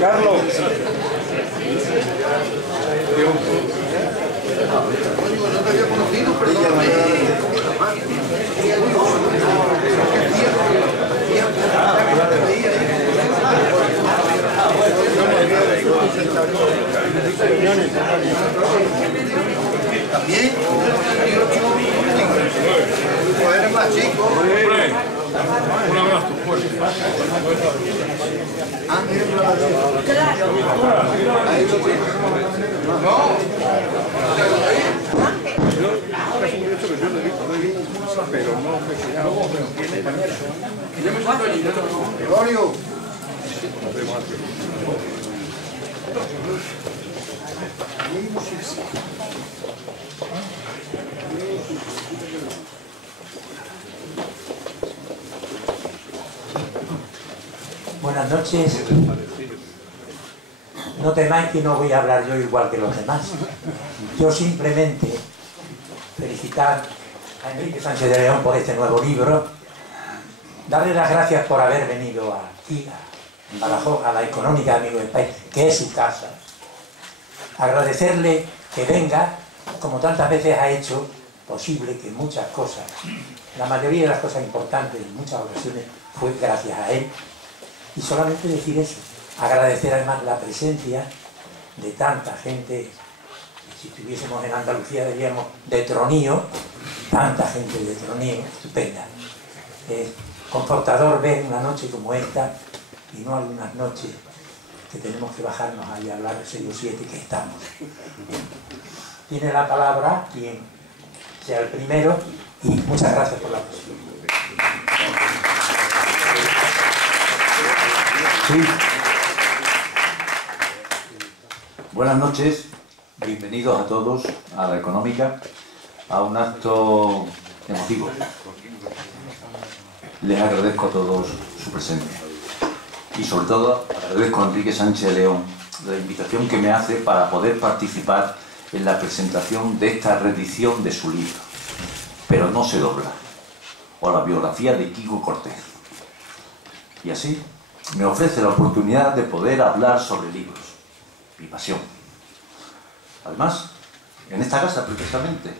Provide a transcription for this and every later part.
Carlos. No te había conocido, perdón. También, tú eres más chico. Un abrazo fuerte. Pero no me quedaba. Gregorio. Buenas noches. No temáis que no voy a hablar yo igual que los demás. Yo simplemente felicitar a Enrique Sánchez de León por este nuevo libro, darle las gracias por haber venido aquí, a Badajoz, a la Económica de Amigos del País, que es su casa. Agradecerle que venga, como tantas veces ha hecho posible que muchas cosas, la mayoría de las cosas importantes en muchas ocasiones fue gracias a él. Y solamente decir eso, agradecer además la presencia de tanta gente. Si estuviésemos en Andalucía diríamos de tronío, tanta gente de tronío, estupenda. Es confortador ver una noche como esta y no algunas noches que tenemos que bajarnos ahí a hablar de 6 o 7 que estamos. Tiene la palabra quien sea el primero y muchas gracias por la posibilidad. Sí. Buenas noches, bienvenidos a todos a la Económica, a un acto emotivo. Les agradezco a todos su presencia y sobre todo agradezco a Enrique Sánchez de León la invitación que me hace para poder participar en la presentación de esta reedición de su libro, Pero no se dobla, o la biografía de Quico Cortés. Y así me ofrece la oportunidad de poder hablar sobre libros, mi pasión. Además, en esta casa precisamente,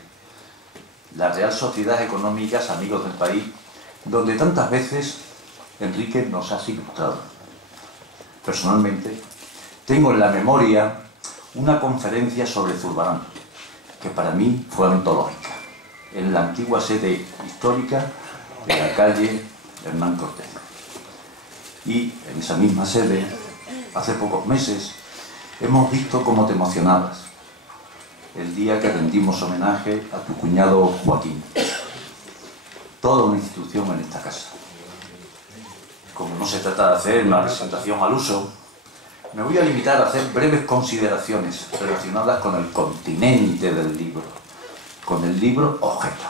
la Real Sociedad Económicas Amigos del País, donde tantas veces Enrique nos ha ilustrado. Personalmente, tengo en la memoria una conferencia sobre Zurbarán, que para mí fue antológica, en la antigua sede histórica de la calle Hernán Cortés. Y en esa misma sede, hace pocos meses, hemos visto cómo te emocionabas el día que rendimos homenaje a tu cuñado Joaquín. Toda una institución en esta casa. Como no se trata de hacer una presentación al uso, me voy a limitar a hacer breves consideraciones relacionadas con el continente del libro, con el libro objeto,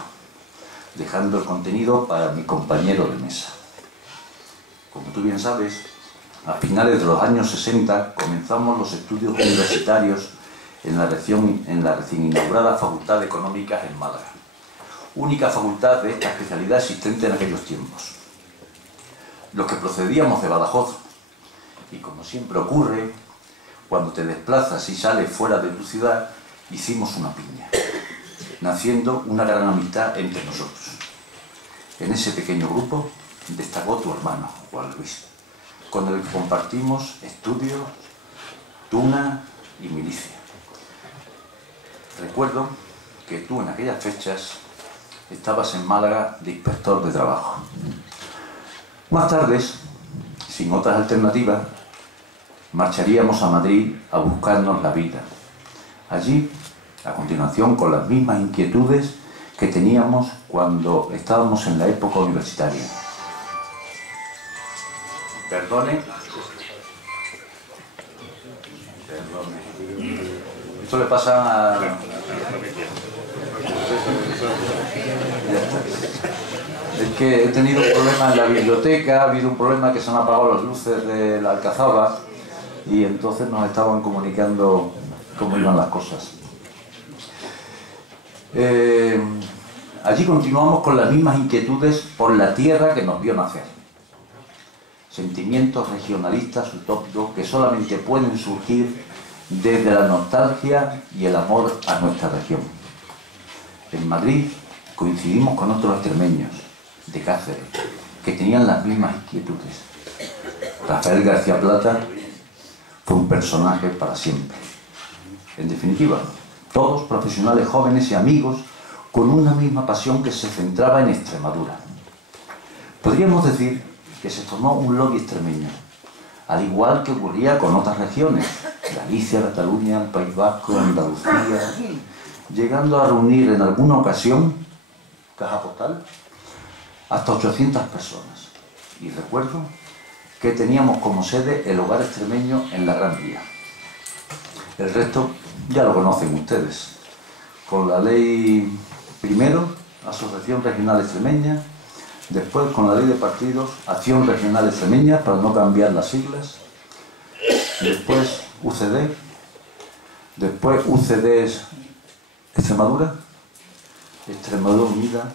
dejando el contenido para mi compañero de mesa. Como tú bien sabes, a finales de los años 60 comenzamos los estudios universitarios en la recién inaugurada Facultad de Económicas en Málaga, única facultad de esta especialidad existente en aquellos tiempos. Los que procedíamos de Badajoz, y como siempre ocurre, cuando te desplazas y sales fuera de tu ciudad, hicimos una piña, naciendo una gran amistad entre nosotros. En ese pequeño grupo destacó tu hermano, Juan Luis, con el que compartimos estudios, tuna y milicia. Recuerdo que tú en aquellas fechas estabas en Málaga de inspector de trabajo. Más tarde, sin otras alternativas, marcharíamos a Madrid a buscarnos la vida. Allí, a continuación, con las mismas inquietudes que teníamos cuando estábamos en la época universitaria. Perdone. Esto le pasa a... Es que he tenido un problema en la biblioteca, ha habido un problema que se han apagado las luces de la alcazaba y entonces nos estaban comunicando cómo iban las cosas. Allí continuamos con las mismas inquietudes por la tierra que nos vio nacer. Sentimientos regionalistas utópicos que solamente pueden surgir desde la nostalgia y el amor a nuestra región. En Madrid coincidimos con otros extremeños de Cáceres que tenían las mismas inquietudes. Rafael García Plata fue un personaje para siempre. En definitiva, todos profesionales jóvenes y amigos con una misma pasión que se centraba en Extremadura. Podríamos decir que se formó un lobby extremeño, al igual que ocurría con otras regiones, Galicia, Cataluña, el País Vasco, Andalucía, llegando a reunir en alguna ocasión, caja postal, hasta 800 personas. Y recuerdo que teníamos como sede el Hogar Extremeño en la Gran Vía. El resto ya lo conocen ustedes. Con la ley primero, Asociación Regional Extremeña, después con la ley de partidos, Acción Regional Extremeña, para no cambiar las siglas, después UCD, después UCD Extremadura, Extremadura Unida,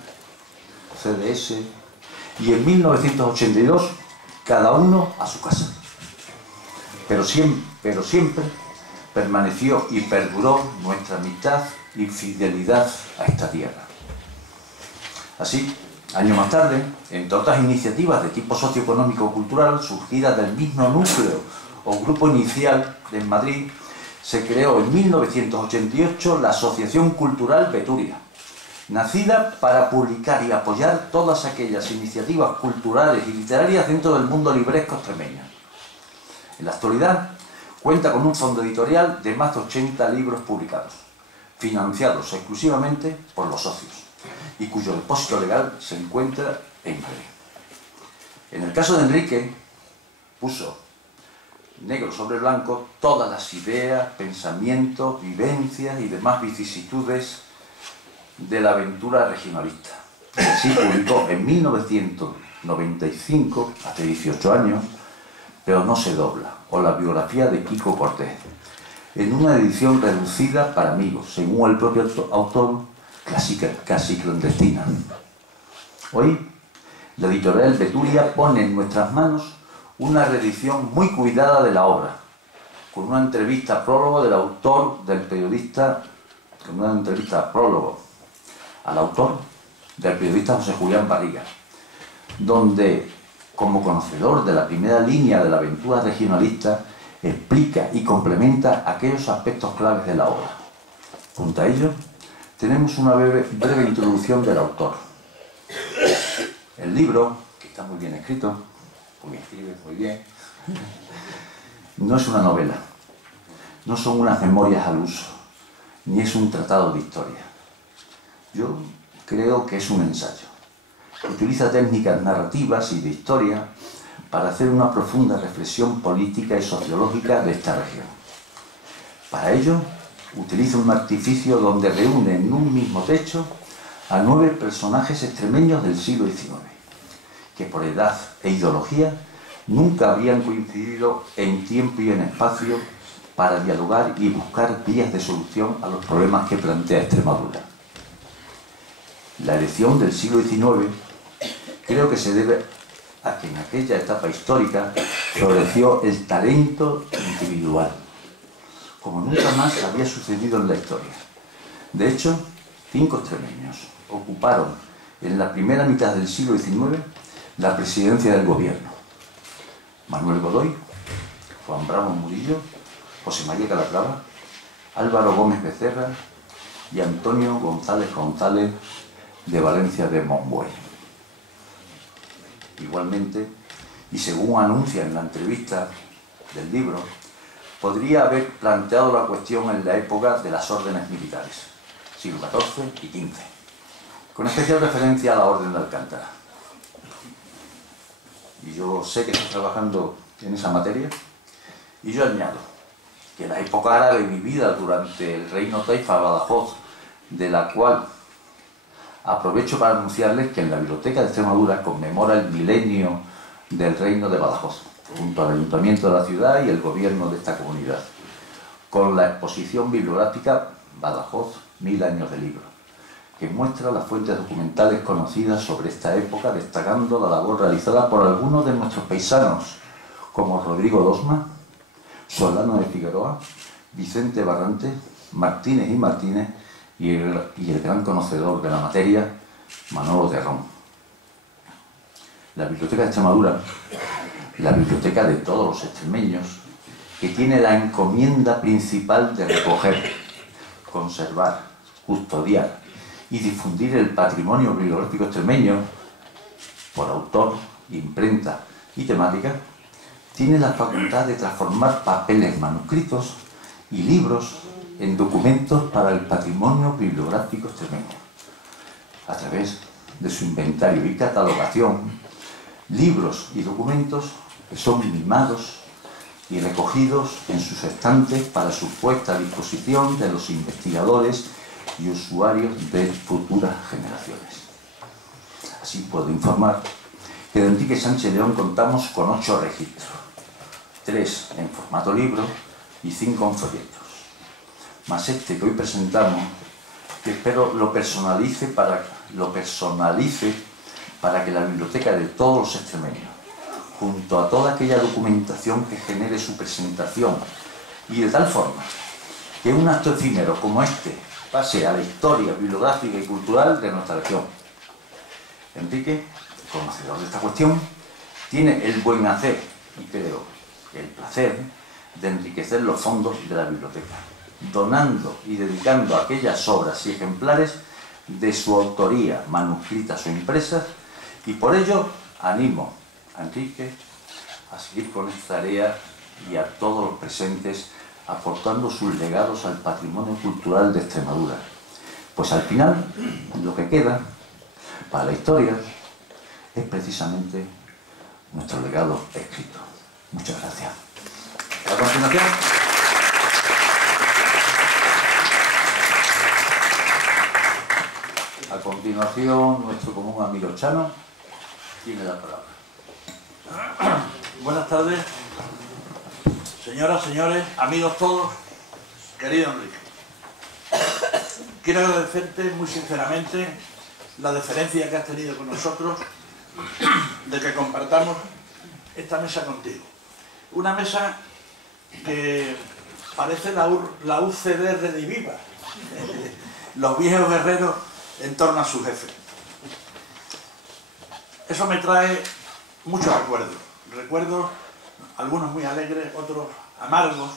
CDS, y en 1982 cada uno a su casa. Pero siempre permaneció y perduró nuestra amistad y fidelidad a esta tierra. Así, años más tarde, entre otras iniciativas de tipo socioeconómico-cultural surgidas del mismo núcleo o grupo inicial en Madrid, se creó en 1988 la Asociación Cultural Beturia, nacida para publicar y apoyar todas aquellas iniciativas culturales y literarias dentro del mundo libresco extremeño. En la actualidad cuenta con un fondo editorial de más de 80 libros publicados, financiados exclusivamente por los socios, y cuyo depósito legal se encuentra en Madrid. En el caso de Enrique, puso negro sobre blanco todas las ideas, pensamientos, vivencias y demás vicisitudes de la aventura regionalista. Así publicó en 1995, hace 18 años, Pero no se dobla, o la biografía de Quico Cortés, en una edición reducida para amigos, según el propio autor, casi clandestina. Hoy, la editorial Beturia pone en nuestras manos una reedición muy cuidada de la obra, con una entrevista prólogo del autor, del periodista, con una entrevista prólogo al autor, del periodista José Julián Barriga, donde, como conocedor de la primera línea de la aventura regionalista, explica y complementa aquellos aspectos claves de la obra. Junto a ello, tenemos una breve introducción del autor. El libro, que está muy bien escrito, porque escribe muy bien, no es una novela, no son unas memorias al uso, ni es un tratado de historia. Yo creo que es un ensayo. Utiliza técnicas narrativas y de historia para hacer una profunda reflexión política y sociológica de esta región. Para ello, utiliza un artificio donde reúne en un mismo techo a 9 personajes extremeños del siglo XIX, que por edad e ideología nunca habían coincidido en tiempo y en espacio para dialogar y buscar vías de solución a los problemas que plantea Extremadura. La elección del siglo XIX creo que se debe a que en aquella etapa histórica floreció el talento individual, como nunca más había sucedido en la historia. De hecho, 5 extremeños ocuparon en la primera mitad del siglo XIX la presidencia del gobierno: Manuel Godoy, Juan Bravo Murillo, José María Calatrava, Álvaro Gómez Becerra y Antonio González González de Valencia de Monbuey. Igualmente, y según anuncia en la entrevista del libro, podría haber planteado la cuestión en la época de las órdenes militares, siglo XIV y XV, con especial referencia a la Orden de Alcántara. Y yo sé que estoy trabajando en esa materia, y yo añado que la época árabe vivida durante el reino Taifa Badajoz, de la cual aprovecho para anunciarles que en la Biblioteca de Extremadura conmemora el milenio del reino de Badajoz. junto al Ayuntamiento de la ciudad y el gobierno de esta comunidad, con la exposición bibliográfica Badajoz, 1000 años de libro, que muestra las fuentes documentales conocidas sobre esta época, destacando la labor realizada por algunos de nuestros paisanos, como Rodrigo Dosma, Solano de Figueroa, Vicente Barrante, Martínez y Martínez, y el gran conocedor de la materia, Manolo Terrón. La Biblioteca de Extremadura, la biblioteca de todos los extremeños, que tiene la encomienda principal de recoger, conservar, custodiar y difundir el patrimonio bibliográfico extremeño por autor, imprenta y temática, tiene la facultad de transformar papeles manuscritos y libros en documentos para el patrimonio bibliográfico extremeño, a través de su inventario y catalogación, libros y documentos que son mimados y recogidos en sus estantes para su puesta a disposición de los investigadores y usuarios de futuras generaciones. Así puedo informar que de Enrique Sánchez León contamos con 8 registros, 3 en formato libro y 5 en folletos, más este que hoy presentamos, que espero lo personalice para que la biblioteca de todos los extremeños, junto a toda aquella documentación que genere su presentación, y de tal forma que un acto efímero como este pase a la historia bibliográfica y cultural de nuestra región. Enrique, conocedor de esta cuestión, tiene el buen hacer y creo el placer de enriquecer los fondos de la biblioteca, donando y dedicando aquellas obras y ejemplares de su autoría, manuscritas o impresas, y por ello animo a Enrique a seguir con esta tarea y a todos los presentes aportando sus legados al patrimonio cultural de Extremadura, pues al final lo que queda para la historia es precisamente nuestro legado escrito. Muchas gracias. A continuación, nuestro común amigo Chano tiene la palabra. Buenas tardes, señoras, señores, amigos todos, querido Enrique. Quiero agradecerte muy sinceramente la deferencia que has tenido con nosotros de que compartamos esta mesa contigo. Una mesa que parece la UCD rediviva, los viejos guerreros en torno a su jefe. Eso me trae muchos recuerdos, algunos muy alegres, otros amargos,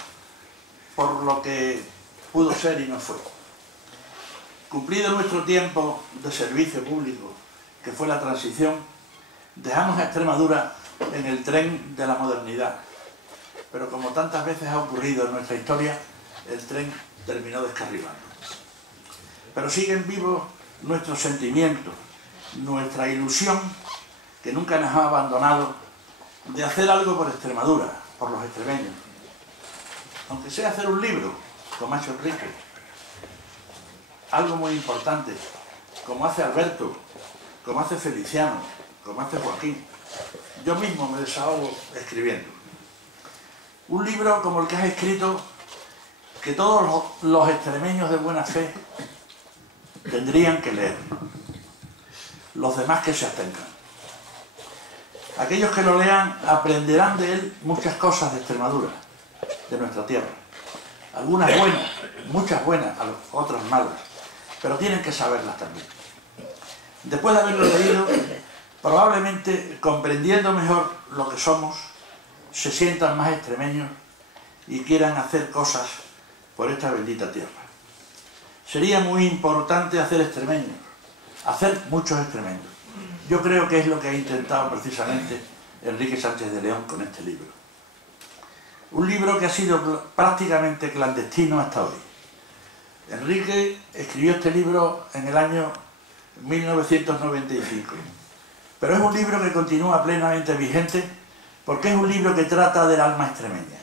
por lo que pudo ser y no fue. Cumplido nuestro tiempo de servicio público, que fue la transición, dejamos a Extremadura en el tren de la modernidad. Pero como tantas veces ha ocurrido en nuestra historia, el tren terminó descarrilando. Pero siguen vivos nuestros sentimientos, nuestra ilusión, que nunca nos ha abandonado, de hacer algo por Extremadura, por los extremeños. Aunque sea hacer un libro, como ha hecho Enrique, algo muy importante, como hace Alberto, como hace Feliciano, como hace Joaquín. Yo mismo me desahogo escribiendo. Un libro como el que has escrito, que todos los extremeños de buena fe tendrían que leer. Los demás que se abstengan. Aquellos que lo lean aprenderán de él muchas cosas de Extremadura, de nuestra tierra. Algunas buenas, muchas buenas, otras malas, pero tienen que saberlas también. Después de haberlo leído, probablemente comprendiendo mejor lo que somos, se sientan más extremeños y quieran hacer cosas por esta bendita tierra. Sería muy importante hacer extremeños, hacer muchos extremeños. Yo creo que es lo que ha intentado precisamente Enrique Sánchez de León con este libro. Un libro que ha sido prácticamente clandestino hasta hoy. Enrique escribió este libro en el año 1995, pero es un libro que continúa plenamente vigente porque es un libro que trata del alma extremeña.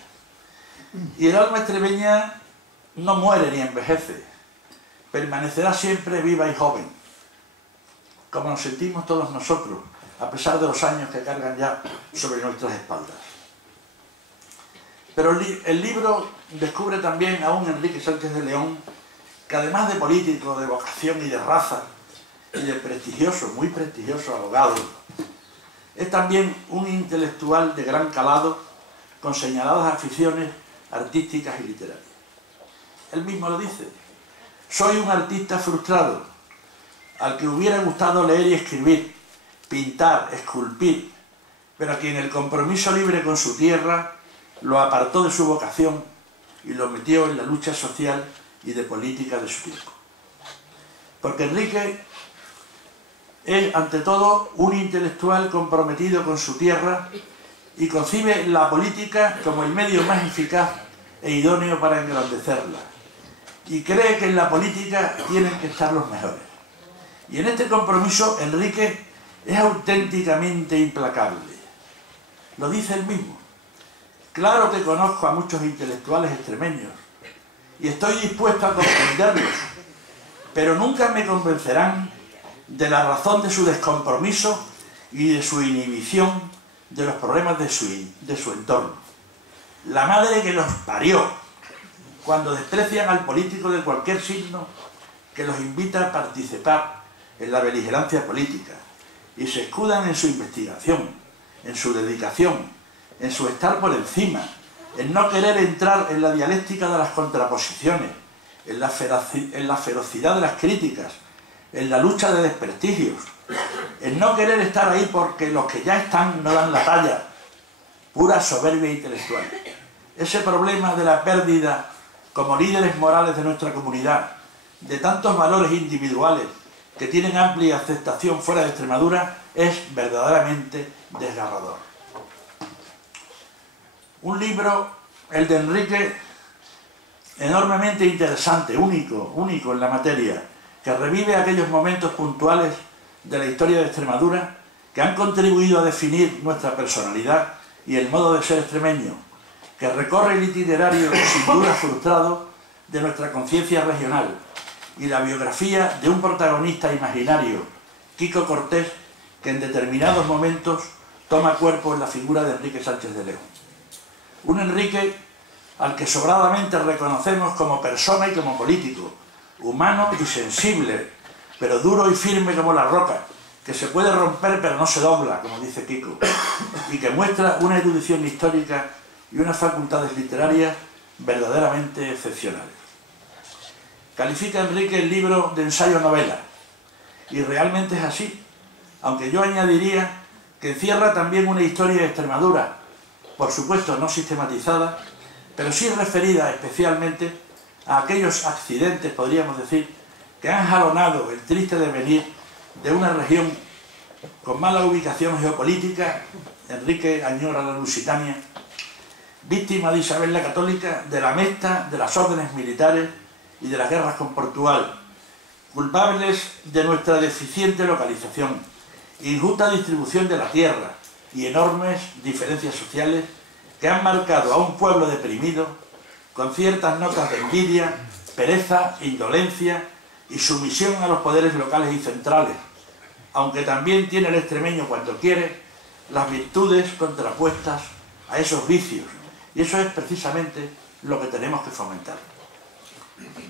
Y el alma extremeña no muere ni envejece, permanecerá siempre viva y joven, como nos sentimos todos nosotros, a pesar de los años que cargan ya sobre nuestras espaldas. Pero el libro descubre también a un Enrique Sánchez de León que, además de político, de vocación y de raza, y de prestigioso, muy prestigioso abogado, es también un intelectual de gran calado, con señaladas aficiones artísticas y literarias. Él mismo lo dice: soy un artista frustrado, al que hubiera gustado leer y escribir, pintar, esculpir, pero a quien el compromiso libre con su tierra lo apartó de su vocación y lo metió en la lucha social y de política de su tiempo. Porque Enrique es, ante todo, un intelectual comprometido con su tierra y concibe la política como el medio más eficaz e idóneo para engrandecerla. Y cree que en la política tienen que estar los mejores. Y en este compromiso Enrique es auténticamente implacable. Lo dice él mismo: claro que conozco a muchos intelectuales extremeños y estoy dispuesto a comprenderlos, pero nunca me convencerán de la razón de su descompromiso y de su inhibición de los problemas de su entorno. La madre que los parió, cuando desprecian al político de cualquier signo que los invita a participar en la beligerancia política y se escudan en su investigación, en su dedicación, en su estar por encima, en no querer entrar en la dialéctica de las contraposiciones, en la ferocidad de las críticas, en la lucha de desprestigios, en no querer estar ahí porque los que ya están no dan la talla, pura soberbia intelectual. Ese problema de la pérdida como líderes morales de nuestra comunidad de tantos valores individuales que tienen amplia aceptación fuera de Extremadura es verdaderamente desgarrador. Un libro, el de Enrique, enormemente interesante, único en la materia, que revive aquellos momentos puntuales de la historia de Extremadura que han contribuido a definir nuestra personalidad y el modo de ser extremeño, que recorre el itinerario sin duda frustrado de nuestra conciencia regional y la biografía de un protagonista imaginario, Quico Cortés, que en determinados momentos toma cuerpo en la figura de Enrique Sánchez de León. Un Enrique al que sobradamente reconocemos como persona y como político, humano y sensible, pero duro y firme como la roca, que se puede romper pero no se dobla, como dice Quico, y que muestra una erudición histórica y unas facultades literarias verdaderamente excepcionales. Califica Enrique el libro de ensayo-novela, y realmente es así, aunque yo añadiría que encierra también una historia de Extremadura, por supuesto no sistematizada, pero sí referida especialmente a aquellos accidentes, podríamos decir, que han jalonado el triste devenir de una región con mala ubicación geopolítica. Enrique añora la Lusitania, víctima de Isabel la Católica, de la mesta, de las órdenes militares y de las guerras con Portugal, culpables de nuestra deficiente localización, injusta distribución de la tierra y enormes diferencias sociales que han marcado a un pueblo deprimido con ciertas notas de envidia, pereza, indolencia y sumisión a los poderes locales y centrales, aunque también tiene el extremeño, cuando quiere, las virtudes contrapuestas a esos vicios, y eso es precisamente lo que tenemos que fomentar.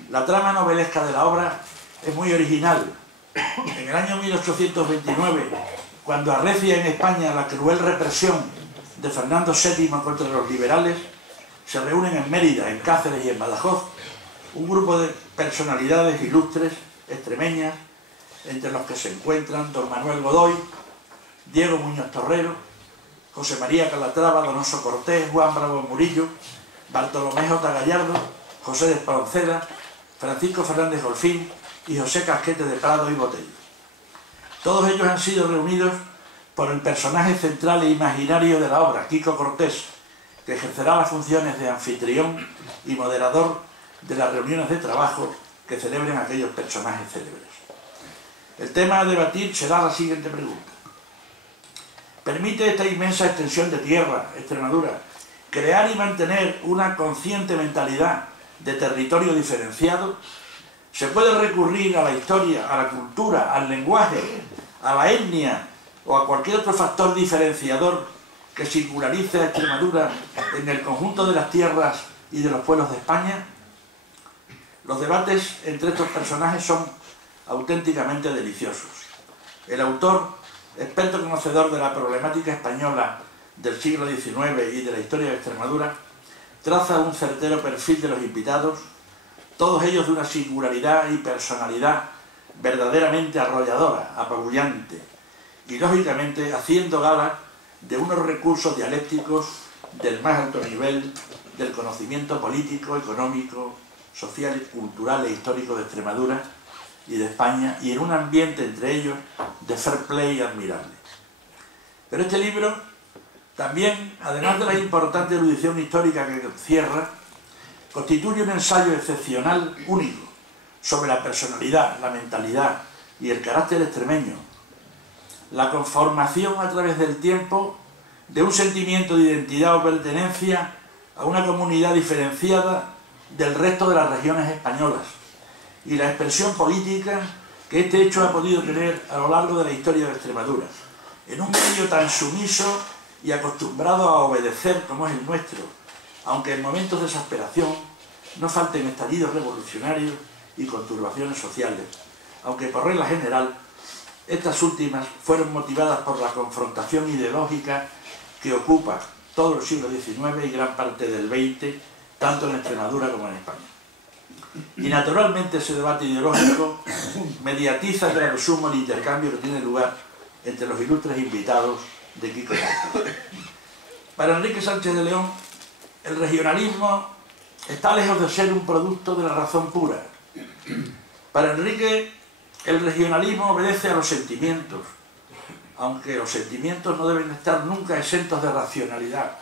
La trama novelesca de la obra es muy original. En el año 1829, cuando arrecia en España la cruel represión de Fernando VII contra los liberales, se reúnen en Mérida, en Cáceres y en Badajoz un grupo de personalidades ilustres extremeñas, entre los que se encuentran don Manuel Godoy, Diego Muñoz Torrero, José María Calatrava, Donoso Cortés, Juan Bravo Murillo, Bartolomé J. Gallardo, José de Espronceda, Francisco Fernández Golfín y José Casquete de Prado y Botello. Todos ellos han sido reunidos por el personaje central e imaginario de la obra, Quico Cortés, que ejercerá las funciones de anfitrión y moderador de las reuniones de trabajo que celebren aquellos personajes célebres. El tema a debatir será la siguiente pregunta: ¿permite esta inmensa extensión de tierra, Extremadura, crear y mantener una consciente mentalidad de territorio diferenciado? ¿Se puede recurrir a la historia, a la cultura, al lenguaje, a la etnia o a cualquier otro factor diferenciador que singularice a Extremadura en el conjunto de las tierras y de los pueblos de España? Los debates entre estos personajes son auténticamente deliciosos. El autor, experto conocedor de la problemática española del siglo XIX y de la historia de Extremadura, traza un certero perfil de los invitados, todos ellos de una singularidad y personalidad verdaderamente arrolladora, apabullante, y lógicamente haciendo gala de unos recursos dialécticos del más alto nivel del conocimiento político, económico, social, cultural e histórico de Extremadura y de España, y en un ambiente entre ellos de fair play admirable. Pero este libro también, además de la importante erudición histórica que cierra, constituye un ensayo excepcional, único, sobre la personalidad, la mentalidad y el carácter extremeño, la conformación a través del tiempo de un sentimiento de identidad o pertenencia a una comunidad diferenciada del resto de las regiones españolas, y la expresión política que este hecho ha podido tener a lo largo de la historia de Extremadura, en un medio tan sumiso y acostumbrado a obedecer como es el nuestro, aunque en momentos de exasperación no falten estallidos revolucionarios y conturbaciones sociales, aunque por regla general estas últimas fueron motivadas por la confrontación ideológica que ocupa todo el siglo XIX y gran parte del XX, tanto en Extremadura como en España. Y naturalmente ese debate ideológico mediatiza, claro sumo, el intercambio que tiene lugar entre los ilustres invitados de Quico. Para Enrique Sánchez de León, el regionalismo está lejos de ser un producto de la razón pura. Para Enrique, el regionalismo obedece a los sentimientos, aunque los sentimientos no deben estar nunca exentos de racionalidad.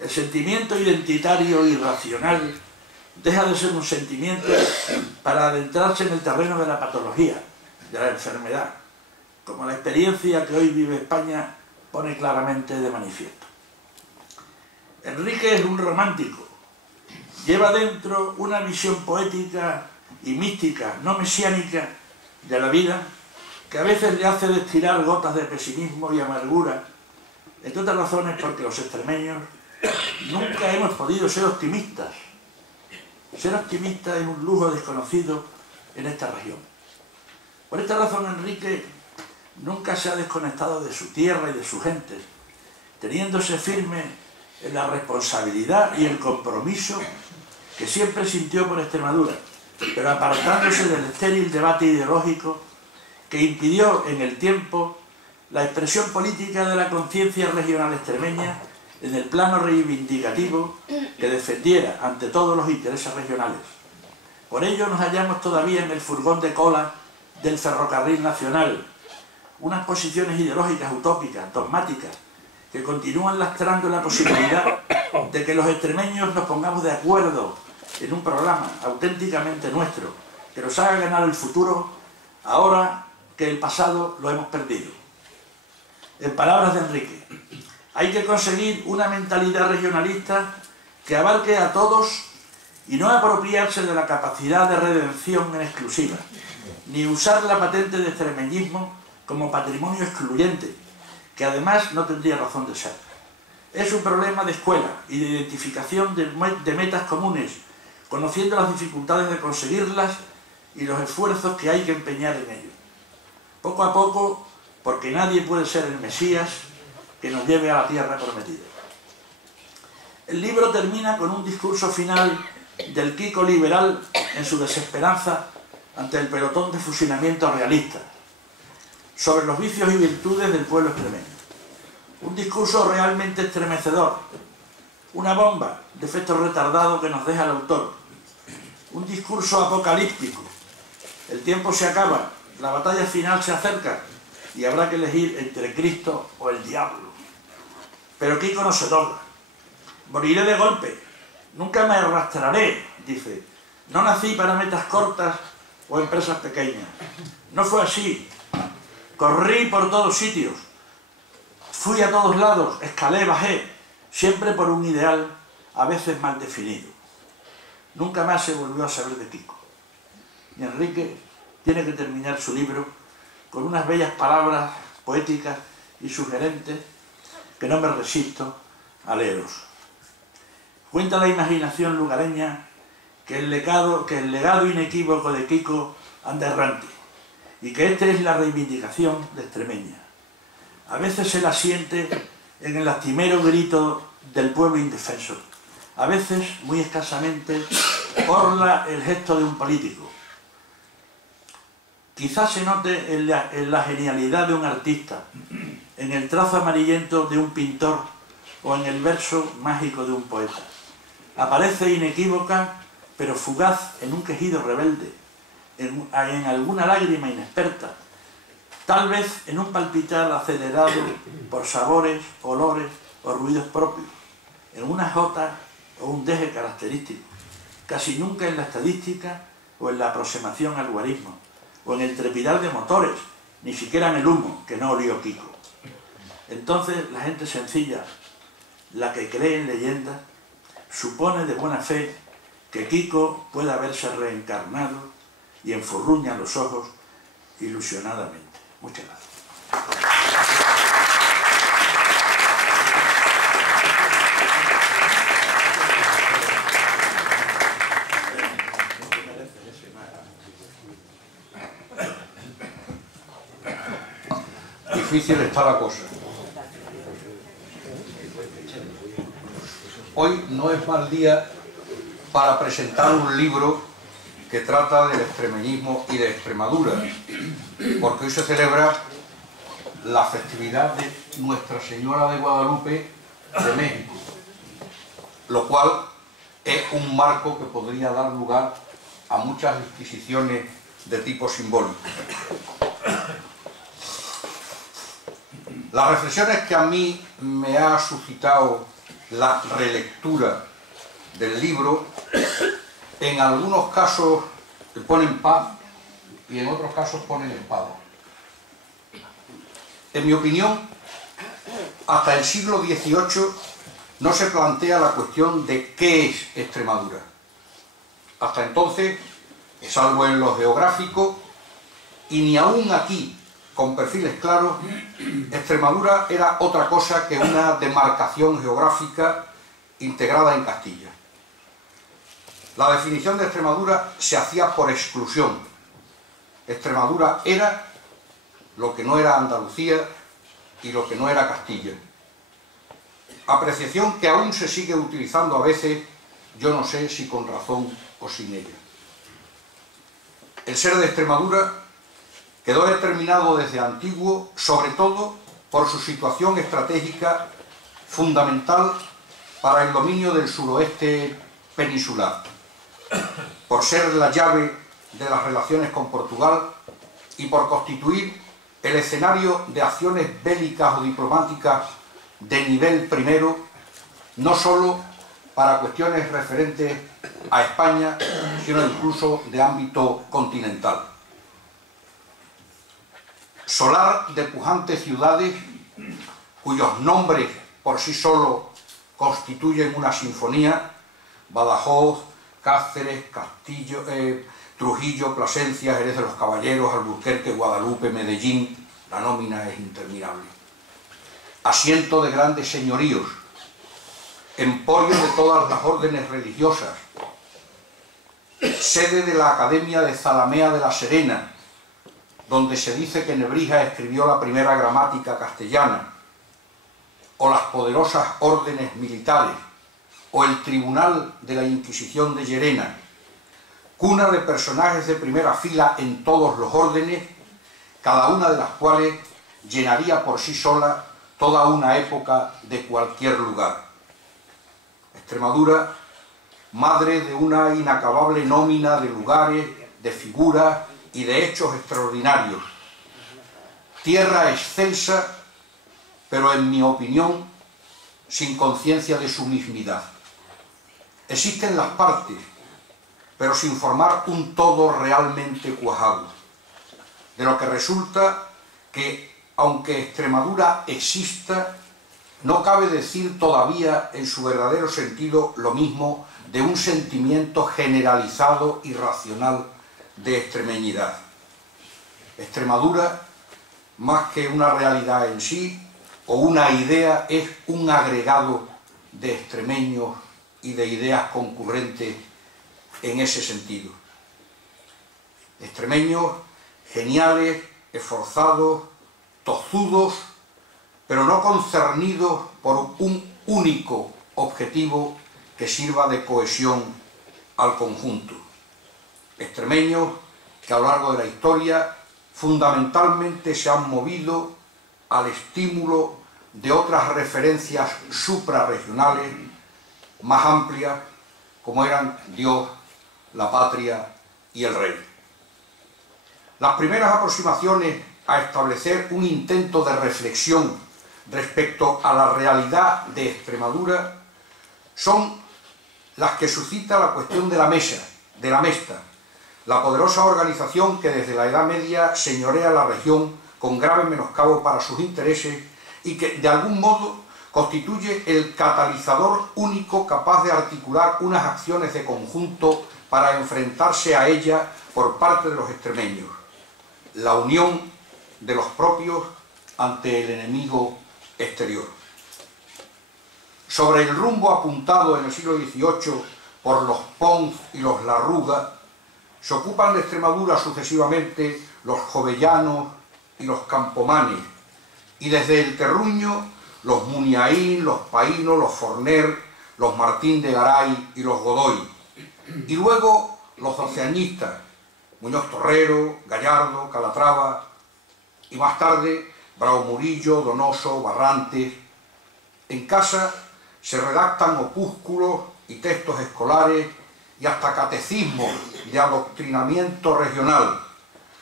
El sentimiento identitario y racional deja de ser un sentimiento para adentrarse en el terreno de la patología, de la enfermedad, como la experiencia que hoy vive España pone claramente de manifiesto. Enrique es un romántico, lleva dentro una visión poética y mística, no mesiánica, de la vida, que a veces le hace destilar gotas de pesimismo y amargura, entre otras razones porque los extremeños nunca hemos podido ser optimistas. Ser optimista es un lujo desconocido en esta región. Por esta razón Enrique nunca se ha desconectado de su tierra y de su gente, teniéndose firme en la responsabilidad y el compromiso que siempre sintió por Extremadura, pero apartándose del estéril debate ideológico que impidió en el tiempo la expresión política de la conciencia regional extremeña en el plano reivindicativo que defendiera ante todos los intereses regionales. Por ello nos hallamos todavía en el furgón de cola del ferrocarril nacional, unas posiciones ideológicas utópicas, dogmáticas, que continúan lastrando la posibilidad de que los extremeños nos pongamos de acuerdo en un programa auténticamente nuestro, que nos haga ganar el futuro ahora que el pasado lo hemos perdido. En palabras de Enrique, hay que conseguir una mentalidad regionalista que abarque a todos y no apropiarse de la capacidad de redención en exclusiva, ni usar la patente de extremeñismo como patrimonio excluyente, que además no tendría razón de ser. Es un problema de escuela y de identificación de metas comunes, conociendo las dificultades de conseguirlas y los esfuerzos que hay que empeñar en ello. Poco a poco, porque nadie puede ser el Mesías que nos lleve a la tierra prometida. El libro termina con un discurso final del Quico liberal en su desesperanza ante el pelotón de fusilamiento realista, sobre los vicios y virtudes del pueblo extremeño. Un discurso realmente estremecedor, una bomba de efecto retardado que nos deja el autor, un discurso apocalíptico. El tiempo se acaba, la batalla final se acerca y habrá que elegir entre Cristo o el diablo. Pero Quico no se dobla. Moriré de golpe, nunca me arrastraré, dice. No nací para metas cortas o empresas pequeñas. No fue así. Corrí por todos sitios, fui a todos lados, escalé, bajé, siempre por un ideal a veces mal definido. Nunca más se volvió a saber de Quico. Y Enrique tiene que terminar su libro con unas bellas palabras poéticas y sugerentes que no me resisto a leeros. Cuenta la imaginación lugareña que el legado inequívoco de Quico anda errante y que esta es la reivindicación de Extremeña. A veces se la siente en el lastimero grito del pueblo indefenso, a veces, muy escasamente, orla el gesto de un político. Quizás se note en la genialidad de un artista, en el trazo amarillento de un pintor o en el verso mágico de un poeta. Aparece inequívoca, pero fugaz en un quejido rebelde, en alguna lágrima inexperta, tal vez en un palpitar acelerado por sabores, olores o ruidos propios, en una jota o un deje característico, casi nunca en la estadística o en la aproximación al guarismo, o en el trepidar de motores, ni siquiera en el humo, que no olió Quico. Entonces la gente sencilla, la que cree en leyendas, supone de buena fe que Quico pueda haberse reencarnado y enfurruña los ojos ilusionadamente. Muchas gracias. Difícil está la cosa. Hoy no es mal día para presentar un libro que trata del extremeñismo y de Extremadura, porque hoy se celebra la festividad de Nuestra Señora de Guadalupe de México, lo cual es un marco que podría dar lugar a muchas disquisiciones de tipo simbólico. Las reflexiones que a mí me ha suscitado la relectura del libro, en algunos casos ponen paz y en otros casos ponen espada. En mi opinión, hasta el siglo XVIII no se plantea la cuestión de qué es Extremadura. Hasta entonces, salvo en lo geográfico, y ni aún aquí, con perfiles claros, Extremadura era otra cosa que una demarcación geográfica integrada en Castilla. La definición de Extremadura se hacía por exclusión. Extremadura era lo que no era Andalucía y lo que no era Castilla. Apreciación que aún se sigue utilizando a veces, yo no sé si con razón o sin ella. El ser de Extremadura quedó determinado desde antiguo, sobre todo por su situación estratégica fundamental para el dominio del suroeste peninsular, por ser la llave de las relaciones con Portugal y por constituir el escenario de acciones bélicas o diplomáticas de nivel primero, no solo para cuestiones referentes a España, sino incluso de ámbito continental. Solar de pujantes ciudades cuyos nombres por sí solos constituyen una sinfonía: Badajoz, Cáceres, Castillo, Trujillo, Plasencia, Jerez de los Caballeros, Alburquerque, Guadalupe, Medellín. La nómina es interminable. Asiento de grandes señoríos, emporio de todas las órdenes religiosas, sede de la Academia de Zalamea de la Serena, donde se dice que Nebrija escribió la primera gramática castellana, o las poderosas órdenes militares, o el Tribunal de la Inquisición de Llerena, cuna de personajes de primera fila en todos los órdenes, cada una de las cuales llenaría por sí sola toda una época de cualquier lugar. Extremadura, madre de una inacabable nómina de lugares, de figuras y de hechos extraordinarios. Tierra excelsa, pero en mi opinión, sin conciencia de su mismidad. Existen las partes, pero sin formar un todo realmente cuajado. De lo que resulta que, aunque Extremadura exista, no cabe decir todavía en su verdadero sentido lo mismo de un sentimiento generalizado y racional de extremeñidad. Extremadura, más que una realidad en sí, o una idea es un agregado de extremeños y de ideas concurrentes en ese sentido. Extremeños geniales, esforzados, tozudos, pero no concernidos por un único objetivo que sirva de cohesión al conjunto. Extremeños que a lo largo de la historia fundamentalmente se han movido al estímulo de otras referencias suprarregionales más amplias, como eran Dios, la patria y el rey. Las primeras aproximaciones a establecer un intento de reflexión respecto a la realidad de Extremadura son las que suscita la cuestión de la mesa, de la Mesta, la poderosa organización que desde la Edad Media señorea la región con grave menoscabo para sus intereses y que de algún modo constituye el catalizador único capaz de articular unas acciones de conjunto para enfrentarse a ella por parte de los extremeños. La unión de los propios ante el enemigo exterior. Sobre el rumbo apuntado en el siglo XVIII por los Pons y los Larruga, se ocupan de Extremadura sucesivamente los jovellanos y los campomanes, y desde el terruño los Muniaín, los Paíno, los Forner, los Martín de Garay y los Godoy, y luego los oceanistas, Muñoz Torrero, Gallardo, Calatrava, y más tarde Bravo Murillo, Donoso, Barrantes. En casa se redactan opúsculos y textos escolares y hasta catecismos de adoctrinamiento regional.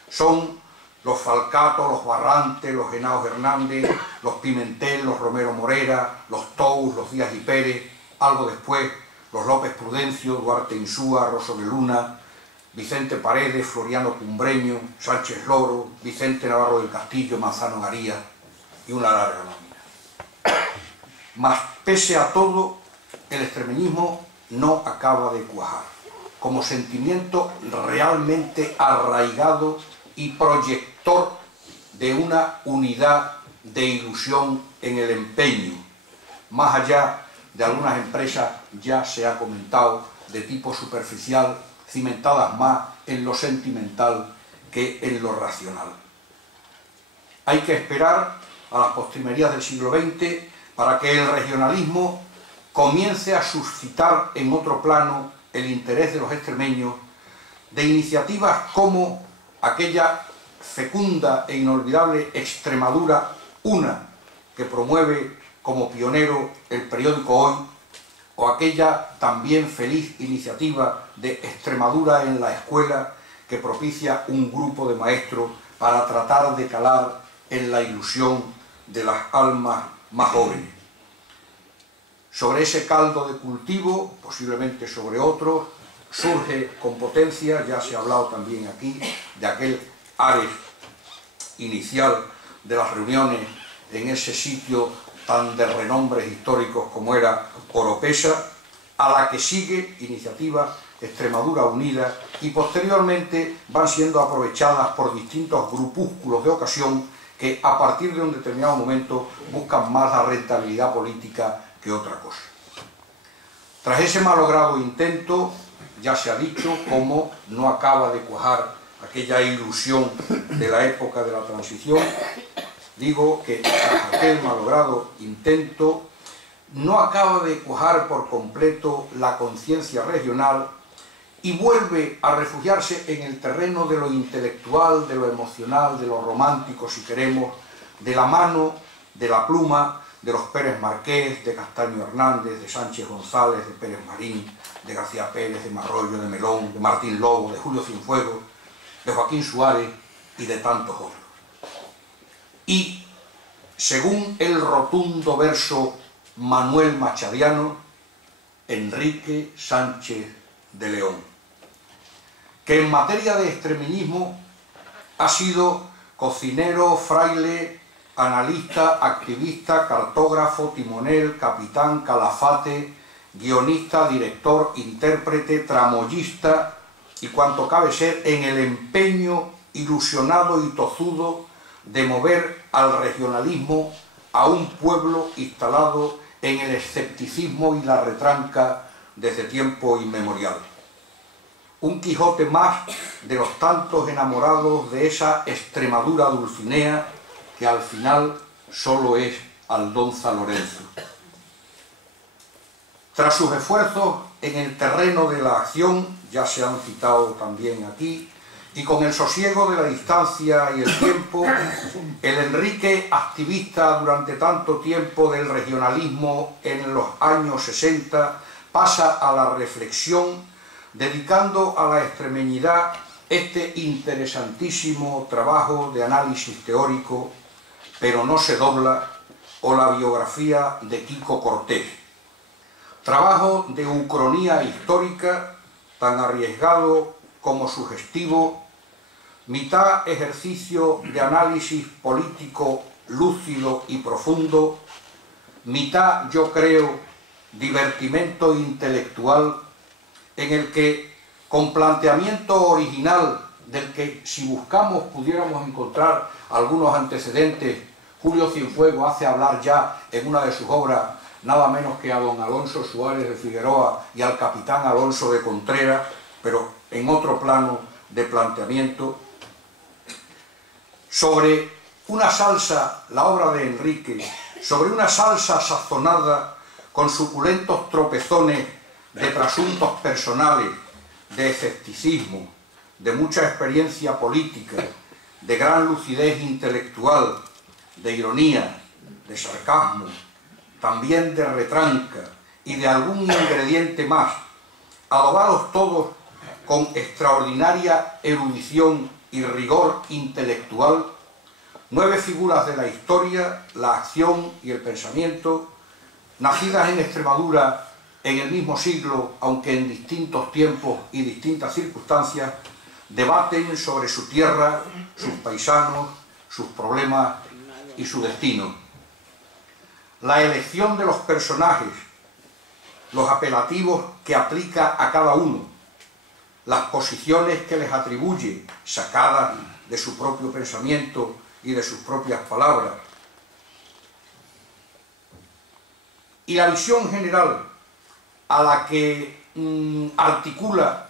Son los Falcato, los Barrantes, los Henaos Hernández, los Pimentel, los Romero Morera, los Tous, los Díaz y Pérez, algo después los López Prudencio, Duarte Insúa, Rosso de Luna, Vicente Paredes, Floriano Cumbreño, Sánchez Loro, Vicente Navarro del Castillo, Manzano Garía y una larga nómina. Mas pese a todo, el extremeñismo no acaba de cuajar, como sentimiento realmente arraigado y proyector de una unidad de ilusión en el empeño, más allá de algunas empresas, ya se ha comentado, de tipo superficial, cimentadas más en lo sentimental que en lo racional. Hay que esperar a las postrimerías del siglo XX para que el regionalismo comience a suscitar en otro plano el interés de los extremeños de iniciativas como aquella fecunda e inolvidable Extremadura Una, que promueve como pionero el periódico Hoy, o aquella también feliz iniciativa de Extremadura en la escuela, que propicia un grupo de maestros para tratar de calar en la ilusión de las almas más jóvenes. Sobre ese caldo de cultivo, posiblemente sobre otros, surge con potencia, ya se ha hablado también aquí, de aquel Ares inicial de las reuniones en ese sitio tan de renombres históricos como era Oropesa, a la que sigue iniciativa Extremadura Unida y posteriormente van siendo aprovechadas por distintos grupúsculos de ocasión que a partir de un determinado momento buscan más la rentabilidad política que otra cosa. Tras ese malogrado intento, ya se ha dicho cómo no acaba de cuajar aquella ilusión de la época de la transición. Digo que tras aquel malogrado intento no acaba de cuajar por completo la conciencia regional y vuelve a refugiarse en el terreno de lo intelectual, de lo emocional, de lo romántico, si queremos, de la mano, de la pluma, de los Pérez Marqués, de Castaño Hernández, de Sánchez González, de Pérez Marín, de García Pérez, de Marrollo, de Melón, de Martín Lobo, de Julio Cienfuegos, de Joaquín Suárez y de tantos otros. Y, según el rotundo verso Manuel Machadiano, Enrique Sánchez de León, que en materia de extremeñismo ha sido cocinero, fraile, analista, activista, cartógrafo, timonel, capitán, calafate, guionista, director, intérprete, tramoyista y cuanto cabe ser en el empeño ilusionado y tozudo de mover al regionalismo a un pueblo instalado en el escepticismo y la retranca desde tiempo inmemorial. Un Quijote más de los tantos enamorados de esa Extremadura dulcinea que al final solo es Aldonza Lorenzo. Tras sus esfuerzos en el terreno de la acción, ya se han citado también aquí, y con el sosiego de la distancia y el tiempo, el Enrique activista durante tanto tiempo del regionalismo en los años 60 pasa a la reflexión, dedicando a la extremeñidad este interesantísimo trabajo de análisis teórico, pero no se dobla, o la biografía de Quico Cortés. Trabajo de ucronía histórica, tan arriesgado como sugestivo, mitad ejercicio de análisis político lúcido y profundo, mitad, yo creo, divertimento intelectual, en el que, con planteamiento original del que, si buscamos, pudiéramos encontrar algunos antecedentes, Julio Cienfuegos hace hablar ya en una de sus obras nada menos que a don Alonso Suárez de Figueroa y al capitán Alonso de Contreras, pero en otro plano de planteamiento, sobre una salsa, la obra de Enrique, sobre una salsa sazonada con suculentos tropezones de trasuntos personales, de escepticismo, de mucha experiencia política, de gran lucidez intelectual, de ironía, de sarcasmo, también de retranca y de algún ingrediente más, adobados todos con extraordinaria erudición y rigor intelectual, 9 figuras de la historia, la acción y el pensamiento, nacidas en Extremadura en el mismo siglo, aunque en distintos tiempos y distintas circunstancias, debaten sobre su tierra, sus paisanos, sus problemas y su destino. La elección de los personajes, los apelativos que aplica a cada uno, las posiciones que les atribuye, sacadas de su propio pensamiento y de sus propias palabras, y la visión general a la que articula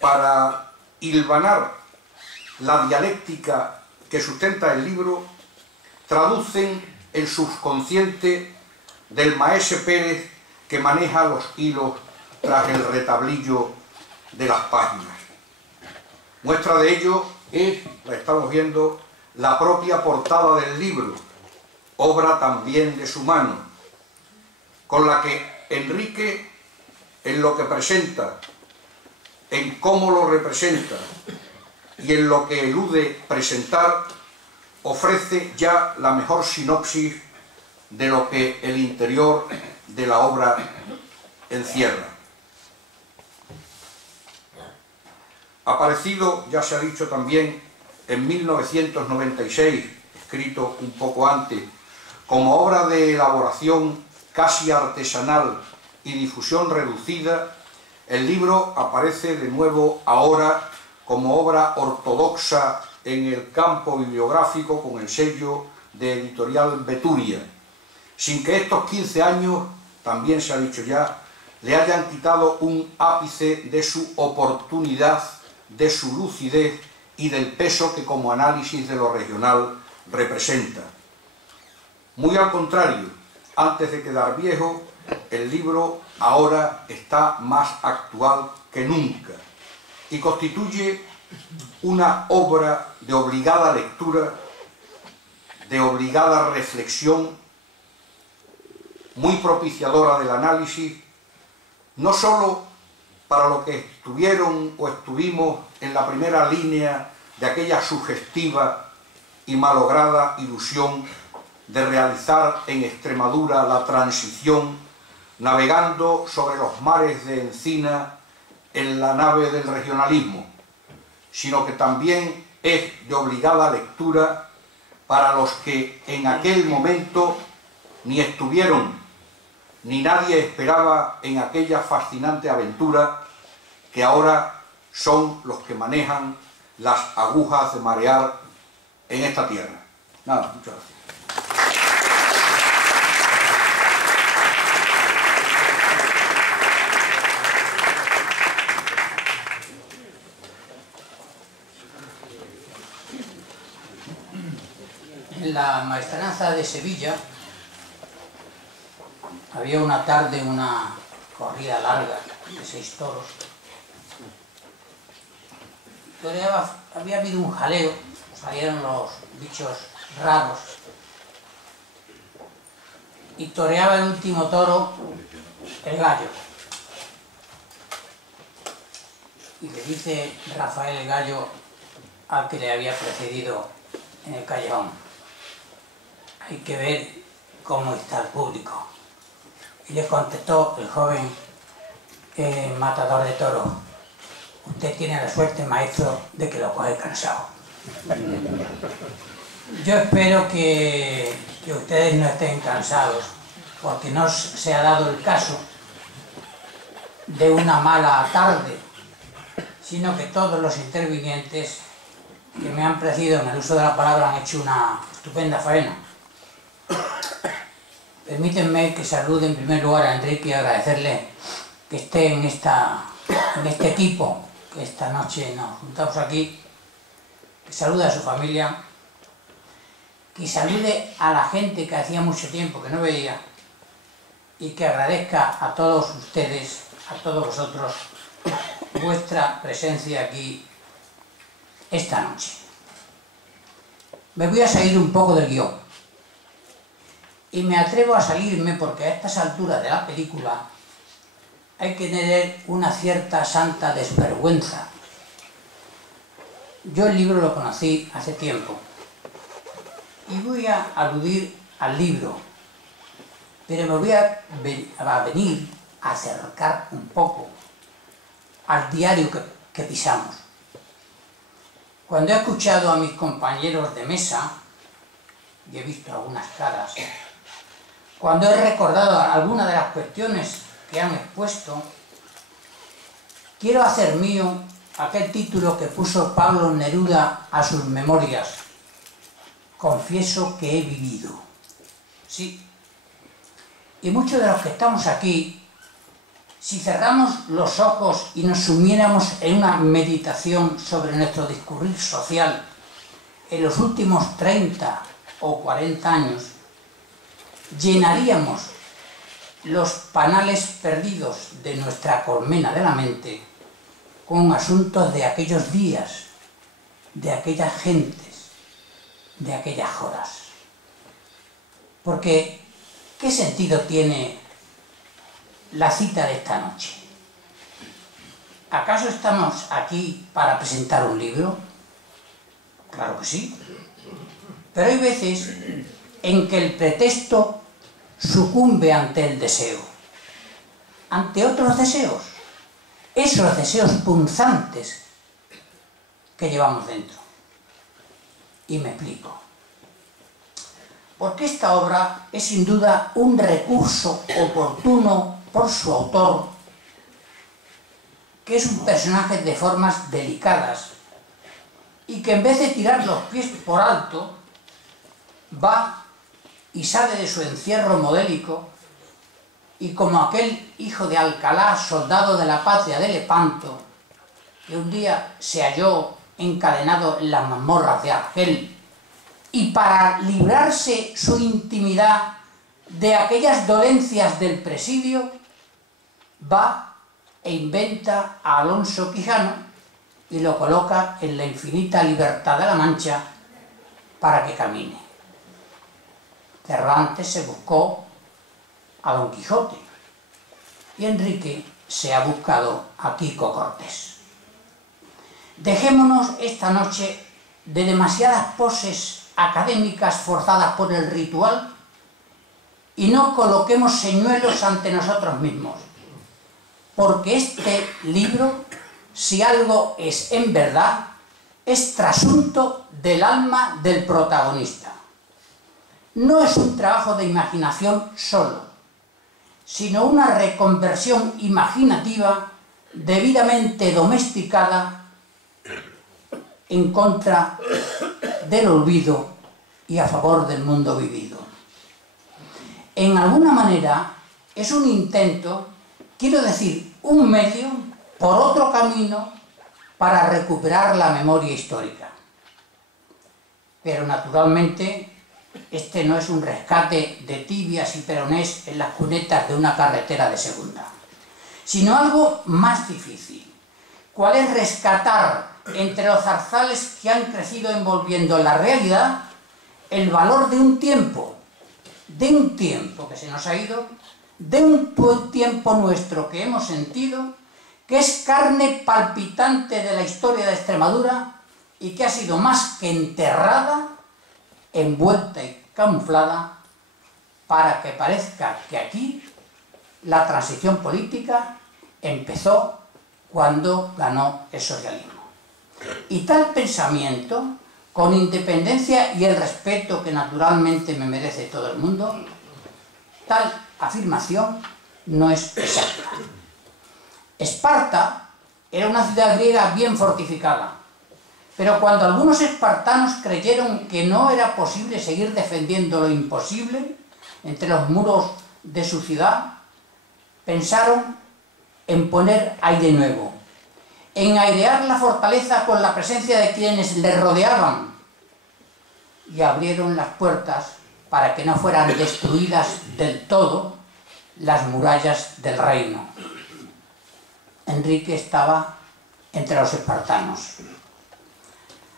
para hilvanar la dialéctica que sustenta el libro, traducen el subconsciente del maese Pérez que maneja los hilos tras el retablillo de las páginas. Muestra de ello es, la estamos viendo, la propia portada del libro, obra también de su mano, con la que Enrique, en lo que presenta, en cómo lo representa y en lo que elude presentar, ofrece ya la mejor sinopsis de lo que el interior de la obra encierra. Aparecido, ya se ha dicho también, en 1996, escrito un poco antes, como obra de elaboración casi artesanal y difusión reducida, el libro aparece de nuevo ahora como obra ortodoxa en el campo bibliográfico con el sello de Editorial Beturia, sin que estos 15 años, también se ha dicho ya, le hayan quitado un ápice de su oportunidad, de su lucidez y del peso que como análisis de lo regional representa. Muy al contrario, antes de quedar viejo, el libro ahora está más actual que nunca y constituye una obra de obligada lectura, de obligada reflexión, muy propiciadora del análisis, no sólo para lo que estuvieron o estuvimos en la primera línea de aquella sugestiva y malograda ilusión de realizar en Extremadura la transición, navegando sobre los mares de Encina en la nave del regionalismo, sino que también es de obligada lectura para los que en aquel momento ni estuvieron, ni nadie esperaba en aquella fascinante aventura, que ahora son los que manejan las agujas de marear en esta tierra. Nada, muchas gracias. En la maestranza de Sevilla había una tarde una corrida larga de 6 toros. Había habido un jaleo, salieron los bichos raros y toreaba el último toro el gallo. Y le dice Rafael el gallo al que le había precedido en el callejón: hay que ver cómo está el público. Y le contestó el joven matador de toros: usted tiene la suerte, maestro, de que lo coge cansado. Yo espero que ustedes no estén cansados, porque no se ha dado el caso de una mala tarde, sino que todos los intervinientes que me han precedido en el uso de la palabra han hecho una estupenda faena. Permítanme que salude en primer lugar a Enrique y agradecerle que esté en este equipo, que esta noche nos juntamos aquí, que salude a su familia, que salude a la gente que hacía mucho tiempo que no veía y que agradezca a todos ustedes, a todos vosotros, vuestra presencia aquí esta noche. Me voy a salir un poco del guión y me atrevo a salirme porque a estas alturas de la película hay que tener una cierta santa desvergüenza. Yo el libro lo conocí hace tiempo y voy a aludir al libro, pero me voy a venir a acercar un poco al diario que pisamos. Cuando he escuchado a mis compañeros de mesa y he visto algunas caras, cuando he recordado algunas de las cuestiones que han expuesto, quiero hacer mío aquel título que puso Pablo Neruda a sus memorias: confieso que he vivido. Sí. Y muchos de los que estamos aquí, si cerramos los ojos y nos sumiéramos en una meditación sobre nuestro discurrir social en los últimos 30 o 40 años, llenaríamos los panales perdidos de nuestra colmena de la mente con asuntos de aquellos días, de aquellas gentes, de aquellas horas. Porque, ¿qué sentido tiene la cita de esta noche? ¿Acaso estamos aquí para presentar un libro? Claro que sí. Pero hay veces en que el pretexto sucumbe ante el deseo, ante otros deseos, esos deseos punzantes que llevamos dentro. Y me explico. Porque esta obra es sin duda un recurso oportuno por su autor, que es un personaje de formas delicadas y que en vez de tirar los pies por alto, va y sale de su encierro modélico y como aquel hijo de Alcalá, soldado de la patria de Lepanto, que un día se halló encadenado en las mazmorras de Argel, y para librarse su intimidad de aquellas dolencias del presidio, va e inventa a Alonso Quijano y lo coloca en la infinita libertad de la Mancha para que camine. Cervantes se buscó a Don Quijote y Enrique se ha buscado a Quico Cortés. Dejémonos esta noche de demasiadas poses académicas forzadas por el ritual y no coloquemos señuelos ante nosotros mismos, porque este libro, si algo es en verdad, es trasunto del alma del protagonista. No es un trabajo de imaginación solo, sino una reconversión imaginativa debidamente domesticada en contra del olvido y a favor del mundo vivido. En alguna manera es un intento, quiero decir, un medio por otro camino para recuperar la memoria histórica. Pero naturalmente este no es un rescate de tibias y peronés en las cunetas de una carretera de segunda, sino algo más difícil. ¿Cuál es rescatar entre los zarzales que han crecido envolviendo la realidad el valor de un tiempo que se nos ha ido, de un tiempo nuestro que hemos sentido, que es carne palpitante de la historia de Extremadura y que ha sido más que enterrada, envuelta y camuflada para que parezca que aquí la transición política empezó cuando ganó el socialismo. Y tal pensamiento, con independencia y el respeto que naturalmente me merece todo el mundo, tal afirmación no es exacta. Esparta era una ciudad griega bien fortificada, pero cuando algunos espartanos creyeron que no era posible seguir defendiendo lo imposible entre los muros de su ciudad, pensaron en poner aire nuevo, en airear la fortaleza con la presencia de quienes le rodeaban, y abrieron las puertas para que no fueran destruidas del todo las murallas del reino. Enrique estaba entre los espartanos.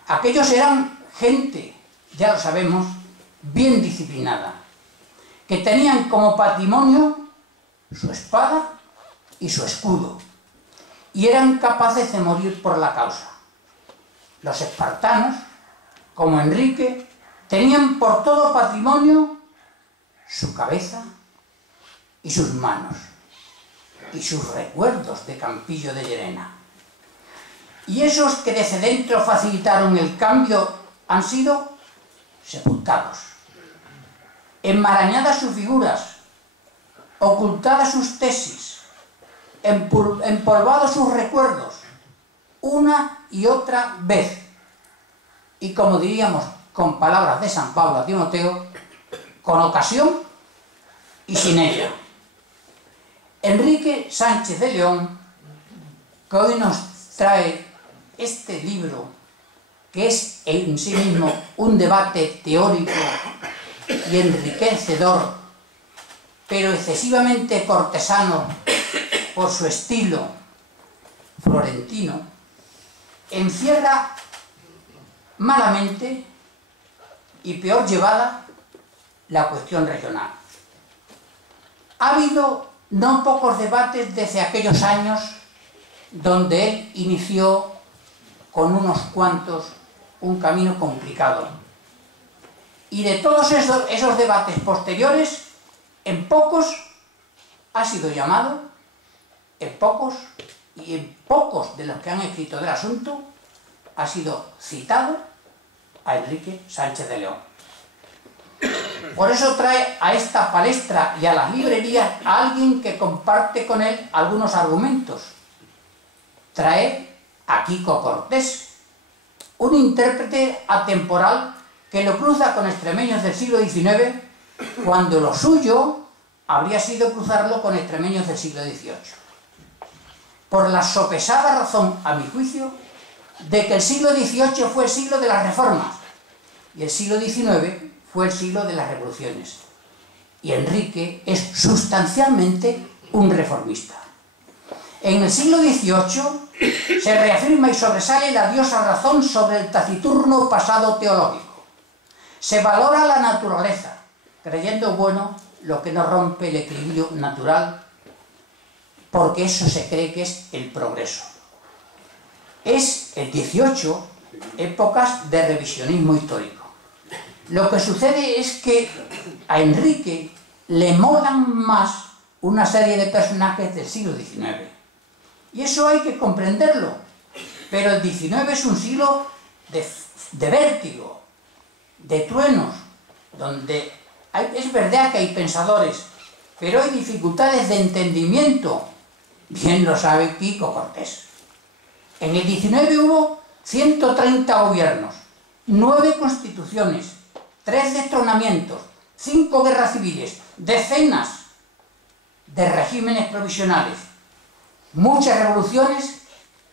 Aquellos eran gente, ya lo sabemos, bien disciplinada, que tenían como patrimonio su espada y su escudo, y eran capaces de morir por la causa. Los espartanos, como Enrique, tenían por todo patrimonio su cabeza y sus manos, y sus recuerdos de Campillo de Llerena. Y esos que desde dentro facilitaron el cambio han sido sepultados, enmarañadas sus figuras, ocultadas sus tesis, empolvados sus recuerdos, una y otra vez. Y como diríamos con palabras de San Pablo a Timoteo, con ocasión y sin ella. Enrique Sánchez de León, que hoy nos trae este libro, que es en sí mismo un debate teórico y enriquecedor, pero excesivamente cortesano por su estilo florentino, encierra malamente y peor llevada la cuestión regional. Ha habido no pocos debates desde aquellos años donde él inició con unos cuantos un camino complicado. Y de todos esos debates posteriores, en pocos ha sido llamado, en pocos de los que han escrito del asunto, ha sido citado a Enrique Sánchez de León. Por eso trae a esta palestra y a las librerías a alguien que comparte con él algunos argumentos. Trae a Quico Cortés, un intérprete atemporal que lo cruza con extremeños del siglo XIX, cuando lo suyo habría sido cruzarlo con extremeños del siglo XVIII. Por la sopesada razón, a mi juicio, de que el siglo XVIII fue el siglo de las reformas y el siglo XIX fue el siglo de las revoluciones. Y Enrique es sustancialmente un reformista. En el siglo XVIII se reafirma y sobresale la diosa razón sobre el taciturno pasado teológico. Se valora la naturaleza, creyendo bueno lo que no rompe el equilibrio natural, porque eso se cree que es el progreso. Es el XVIII épocas de revisionismo histórico. Lo que sucede es que a Enrique le molan más una serie de personajes del siglo XIX. Y eso hay que comprenderlo. Pero el XIX es un siglo de vértigo, de truenos, donde es verdad que hay pensadores, pero hay dificultades de entendimiento. Bien lo sabe Quico Cortés. En el XIX hubo 130 gobiernos, 9 constituciones, 3 destronamientos, 5 guerras civiles, decenas de regímenes provisionales, muchas revoluciones,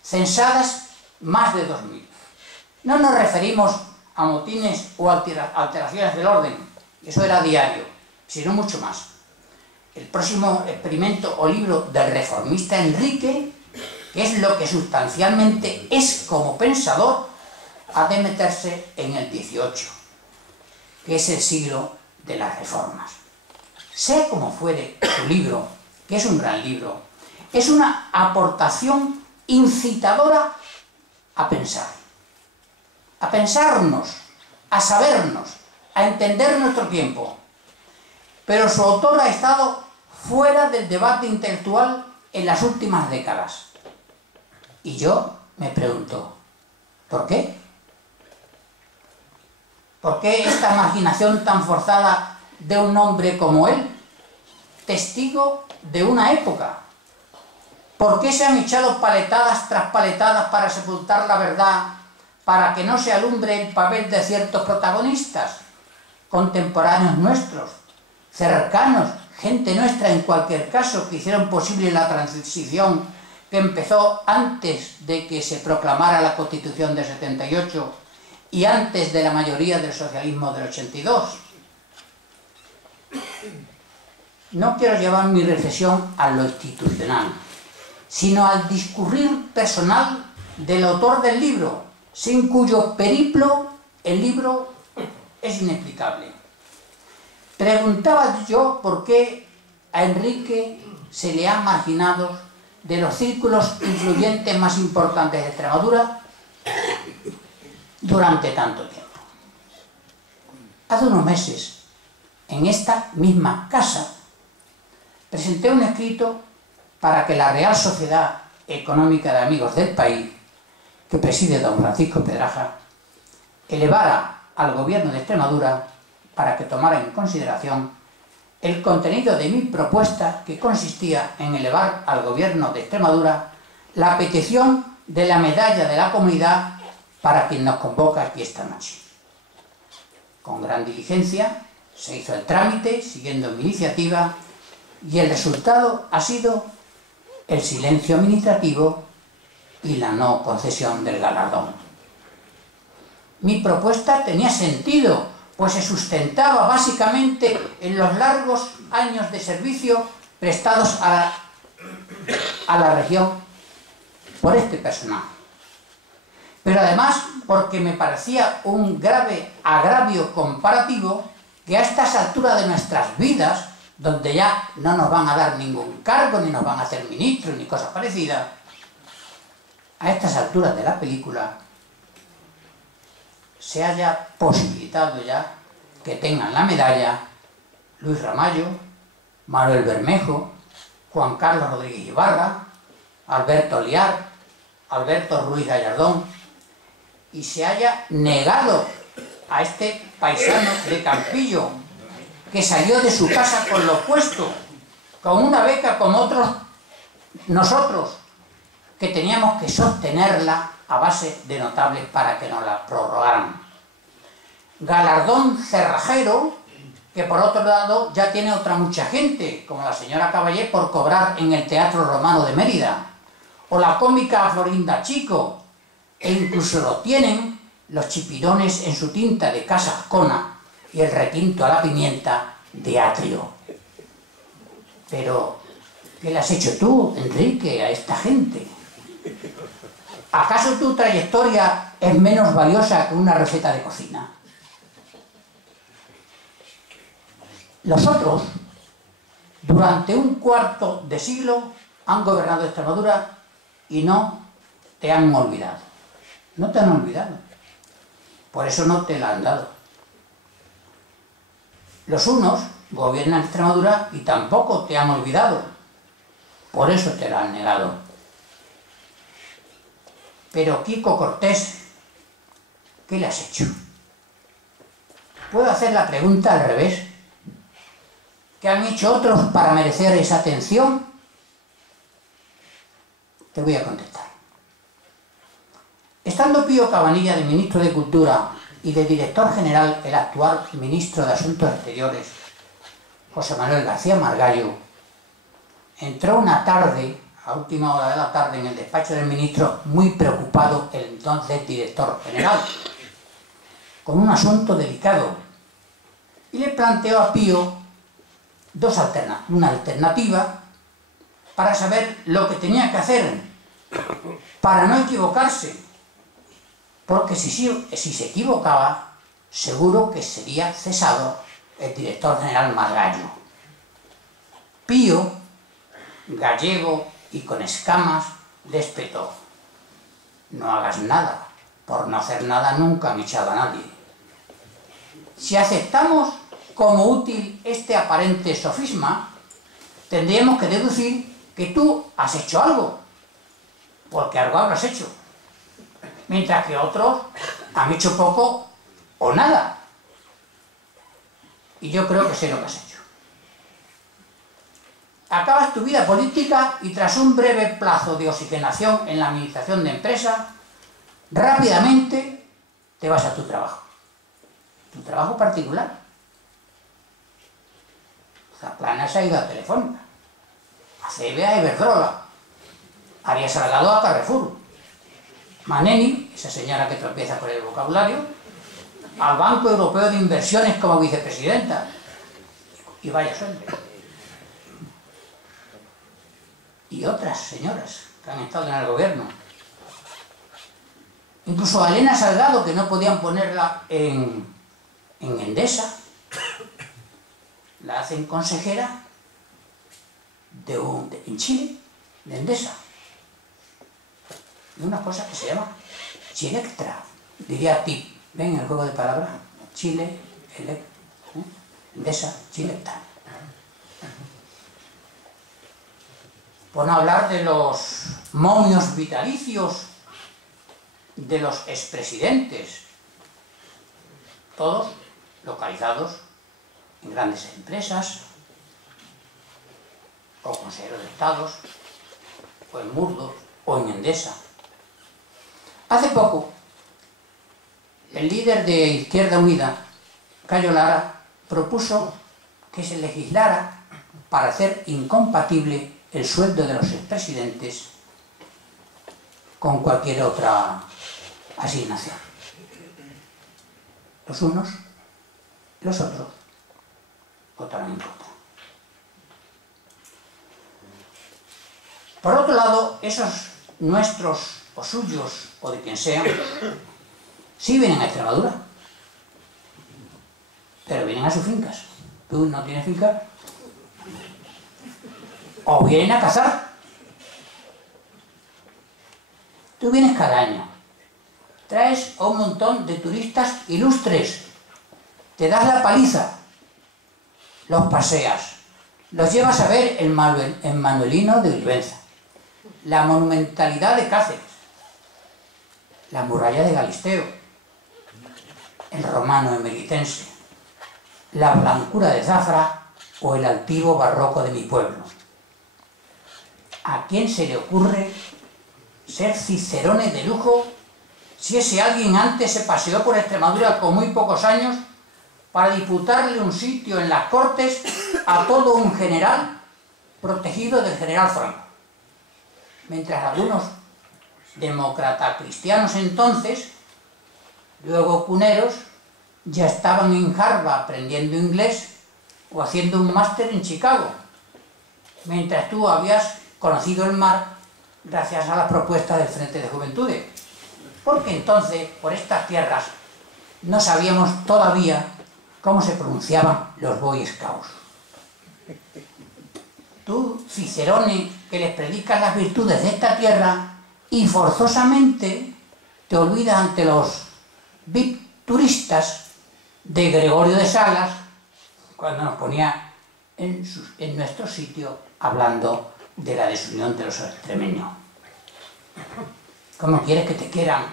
censadas más de 2000. No nos referimos a motines o alteraciones del orden, Eso era diario, si no mucho más. El próximo experimento o libro del reformista Enrique, que es lo que sustancialmente es como pensador, ha de meterse en el XVIII, que es el siglo de las reformas. Sea como fuere su libro, que es un gran libro, es una aportación incitadora a pensar, a pensarnos, a sabernos, a entender nuestro tiempo. Pero su autor ha estado fuera del debate intelectual en las últimas décadas. Y yo me pregunto, ¿por qué? ¿Por qué esta imaginación tan forzada de un hombre como él, testigo de una época? ¿Por qué se han echado paletadas tras paletadas para sepultar la verdad, para que no se alumbre el papel de ciertos protagonistas, contemporáneos nuestros, cercanos, gente nuestra en cualquier caso, que hicieron posible la transición que empezó antes de que se proclamara la Constitución del 78 y antes de la mayoría del socialismo del 82? No quiero llevar mi reflexión a lo institucional, sino al discurrir personal del autor del libro, sin cuyo periplo el libro es inexplicable. Preguntaba yo por qué a Enrique se le ha marginado de los círculos influyentes más importantes de Extremadura durante tanto tiempo. Hace unos meses, en esta misma casa, presenté un escrito para que la Real Sociedad Económica de Amigos del País, que preside don Francisco Pedraja, elevara al Gobierno de Extremadura para que tomara en consideración el contenido de mi propuesta, que consistía en elevar al Gobierno de Extremadura la petición de la medalla de la comunidad para quien nos convoca aquí esta noche. Con gran diligencia se hizo el trámite, siguiendo mi iniciativa, y el resultado ha sido el silencio administrativo y la no concesión del galardón. Mi propuesta tenía sentido, pues se sustentaba básicamente en los largos años de servicio prestados a la región por este personaje. Pero además porque me parecía un grave agravio comparativo que a estas alturas de nuestras vidas, donde ya no nos van a dar ningún cargo, ni nos van a hacer ministros, ni cosas parecidas, a estas alturas de la película se haya posibilitado ya que tengan la medalla Luis Ramallo, Manuel Bermejo, Juan Carlos Rodríguez Ibarra, Alberto Liar, Alberto Ruiz Gallardón, y se haya negado a este paisano de Campillo, que salió de su casa con lo opuesto, con una beca como otros nosotros, que teníamos que sostenerla a base de notables para que nos la prorrogaran. Galardón cerrajero, que por otro lado ya tiene otra mucha gente, como la señora Caballé por cobrar en el Teatro Romano de Mérida, o la cómica Florinda Chico, e incluso lo tienen los chipirones en su tinta de Casa Ascona y el requinto a la pimienta de Atrio. Pero, ¿qué le has hecho tú, Enrique, a esta gente? ¿Acaso tu trayectoria es menos valiosa que una receta de cocina? Los otros, durante un cuarto de siglo, han gobernado Extremadura y no te han olvidado. No te han olvidado. Por eso no te la han dado. Los unos gobiernan Extremadura y tampoco te han olvidado. Por eso te la han negado. Pero Kiko Cortés, ¿qué le has hecho? ¿Puedo hacer la pregunta al revés? ¿Qué han hecho otros para merecer esa atención? Te voy a contestar. Estando Pío Cabanilla de ministro de Cultura y de director general el actual ministro de Asuntos Exteriores, José Manuel García Margallo, entró una tarde, a última hora de la tarde, en el despacho del ministro, muy preocupado el entonces director general, con un asunto delicado. y le planteó a Pío una alternativa para saber lo que tenía que hacer, para no equivocarse, porque si se equivocaba, seguro que sería cesado el director general Margallo. Pío, gallego y con escamas, le espetó: no hagas nada, por no hacer nada nunca han echado a nadie. Si aceptamos como útil este aparente sofisma, tendríamos que deducir que tú has hecho algo, porque algo habrás hecho, mientras que otros han hecho poco o nada. Y yo creo que sé lo que has hecho. Acabas tu vida política y tras un breve plazo de oxigenación en la administración de empresa, rápidamente te vas a tu trabajo particular. Zaplana se ha ido a Telefónica, Acebe a Iberdrola, Arias Salgado a Carrefour, Maneni, esa señora que tropieza con el vocabulario, al Banco Europeo de Inversiones como vicepresidenta. Y vaya sueldo. Y otras señoras que han estado en el gobierno. Incluso a Elena Salgado, que no podían ponerla en Endesa, la hacen consejera en Chile, de Endesa, de una cosa que se llama Chilectra, diría TIP, ven el juego de palabras, Chile, Endesa, Chilectra. Por no hablar de los momios vitalicios de los expresidentes, todos localizados en grandes empresas, o consejeros de estados, o en Murdos, o en Endesa. Hace poco, el líder de Izquierda Unida, Cayo Lara, propuso que se legislara para hacer incompatible el sueldo de los expresidentes con cualquier otra asignación. Los unos, los otros, votaron en contra. Por otro lado, esos nuestros, o suyos, o de quien sean, sí vienen a Extremadura, pero vienen a sus fincas. ¿Tú no tienes finca? O vienen a cazar. Tú vienes cada año, traes a un montón de turistas ilustres, te das la paliza, los paseas, los llevas a ver el Manuelino de Olivenza, la monumentalidad de Cáceres, la muralla de Galisteo, el romano emeritense, la blancura de Zafra o el altivo barroco de mi pueblo. ¿A quién se le ocurre ser cicerone de lujo si ese alguien antes se paseó por Extremadura con muy pocos años para disputarle un sitio en las Cortes a todo un general protegido del general Franco? Mientras algunos demócratas cristianos entonces, luego cuneros, ya estaban en Harvard aprendiendo inglés o haciendo un máster en Chicago, mientras tú habías conocido el mar gracias a la propuesta del Frente de Juventudes, porque entonces por estas tierras no sabíamos todavía cómo se pronunciaban los Boy Scouts. Tú, Cicerone, que les predicas las virtudes de esta tierra y forzosamente te olvidas ante los VIP turistas de Gregorio de Salas cuando nos ponía en nuestro sitio hablando de la desunión de los extremeños. ¿Cómo quieres que te quieran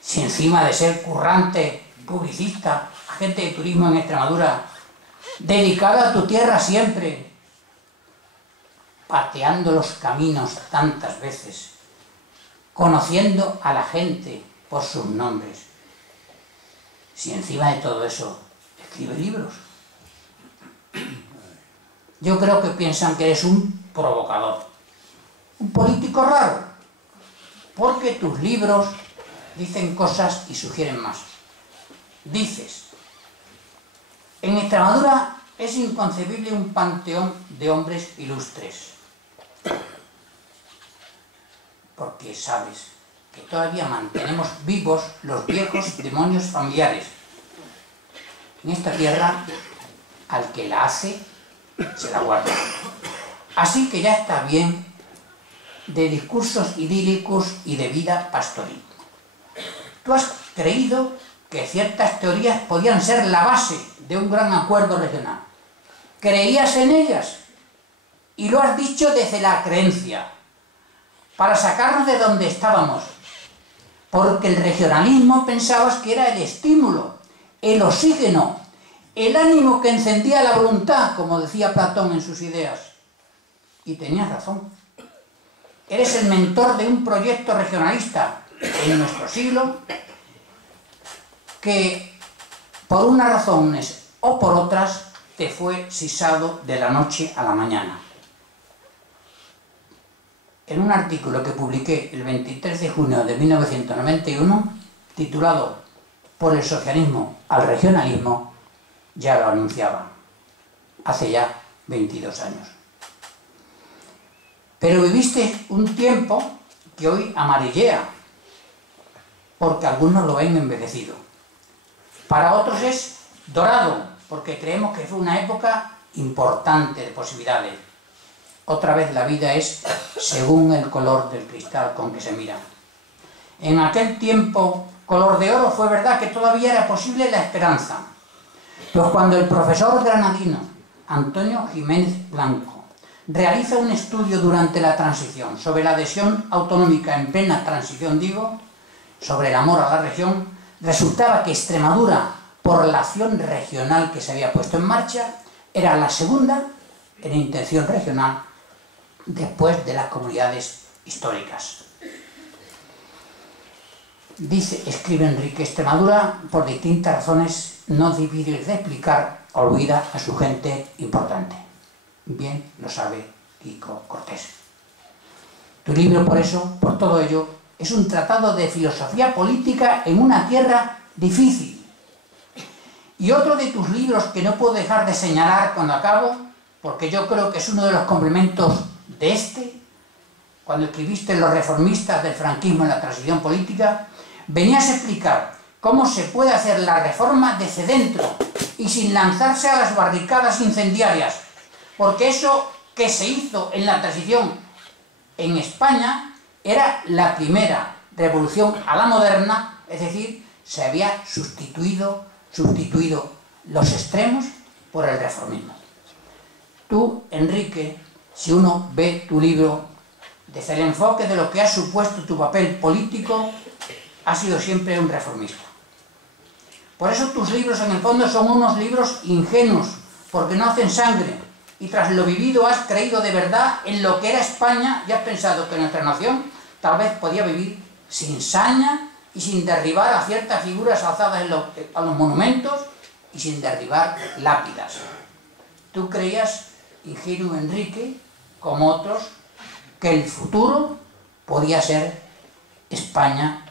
si encima de ser currante, publicista, agente de turismo en Extremadura, dedicado a tu tierra siempre, pateando los caminos tantas veces, conociendo a la gente por sus nombres, si encima de todo eso escribe libros? Yo creo que piensan que eres un provocador, un político raro, porque tus libros dicen cosas y sugieren más. Dices En Extremadura es inconcebible un panteón de hombres ilustres, porque sabes que todavía mantenemos vivos los viejos demonios familiares. En esta tierra, al que la hace, se la guarda. Así que ya está bien de discursos idílicos y de vida pastoril. Tú has creído que ciertas teorías podían ser la base de un gran acuerdo regional. Creías en ellas y lo has dicho desde la creencia, para sacarnos de donde estábamos, porque el regionalismo pensabas que era el estímulo, el oxígeno, el ánimo que encendía la voluntad, como decía Platón en sus ideas. Y tenías razón. Eres el mentor de un proyecto regionalista en nuestro siglo que, por unas razones o por otras, te fue sisado de la noche a la mañana. En un artículo que publiqué el 23 de junio de 1991, titulado "Por el socialismo al regionalismo", ya lo anunciaba, hace ya 22 años. Pero viviste un tiempo que hoy amarillea, porque algunos lo ven envejecido. Para otros es dorado, porque creemos que fue una época importante de posibilidades. Otra vez la vida es según el color del cristal con que se mira. En aquel tiempo, color de oro, fue verdad que todavía era posible la esperanza. Pues cuando el profesor granadino Antonio Jiménez Blanco realiza un estudio durante la transición sobre la adhesión autonómica en plena transición, sobre el amor a la región, resultaba que Extremadura, por la acción regional que se había puesto en marcha, era la segunda en intención regional después de las comunidades históricas. Escribe Enrique, Extremadura, por distintas razones no difíciles de explicar, olvida a su gente importante. Bien lo sabe Quico Cortés. Tu libro, por eso, por todo ello, es un tratado de filosofía política en una tierra difícil. Y otro de tus libros que no puedo dejar de señalar cuando acabo, porque yo creo que es uno de los complementos de este, cuando escribiste Los reformistas del franquismo en la transición política, venías a explicar cómo se puede hacer la reforma desde dentro y sin lanzarse a las barricadas incendiarias, porque eso que se hizo en la transición en España era la primera revolución a la moderna, es decir, se había sustituido los extremos por el reformismo. Tú, Enrique, si uno ve tu libro desde el enfoque de lo que ha supuesto tu papel político, has sido siempre un reformista. Por eso tus libros en el fondo son unos libros ingenuos, porque no hacen sangre, y tras lo vivido has creído de verdad en lo que era España y has pensado que nuestra nación tal vez podía vivir sin saña y sin derribar a ciertas figuras alzadas a los monumentos y sin derribar lápidas. Tú creías, ingenuo Enrique, como otros, que el futuro podía ser España,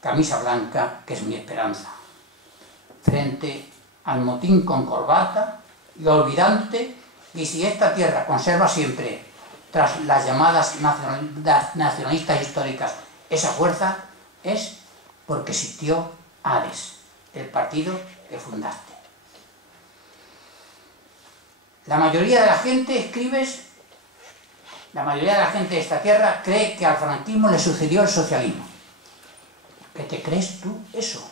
camisa blanca, que es mi esperanza. Frente al motín con corbata y olvidante, y si esta tierra conserva siempre, tras las llamadas nacionalistas históricas, esa fuerza, es porque existió ADES, el partido que fundaste. La mayoría de la gente, la mayoría de la gente de esta tierra cree que al franquismo le sucedió el socialismo. ¿Qué te crees tú eso?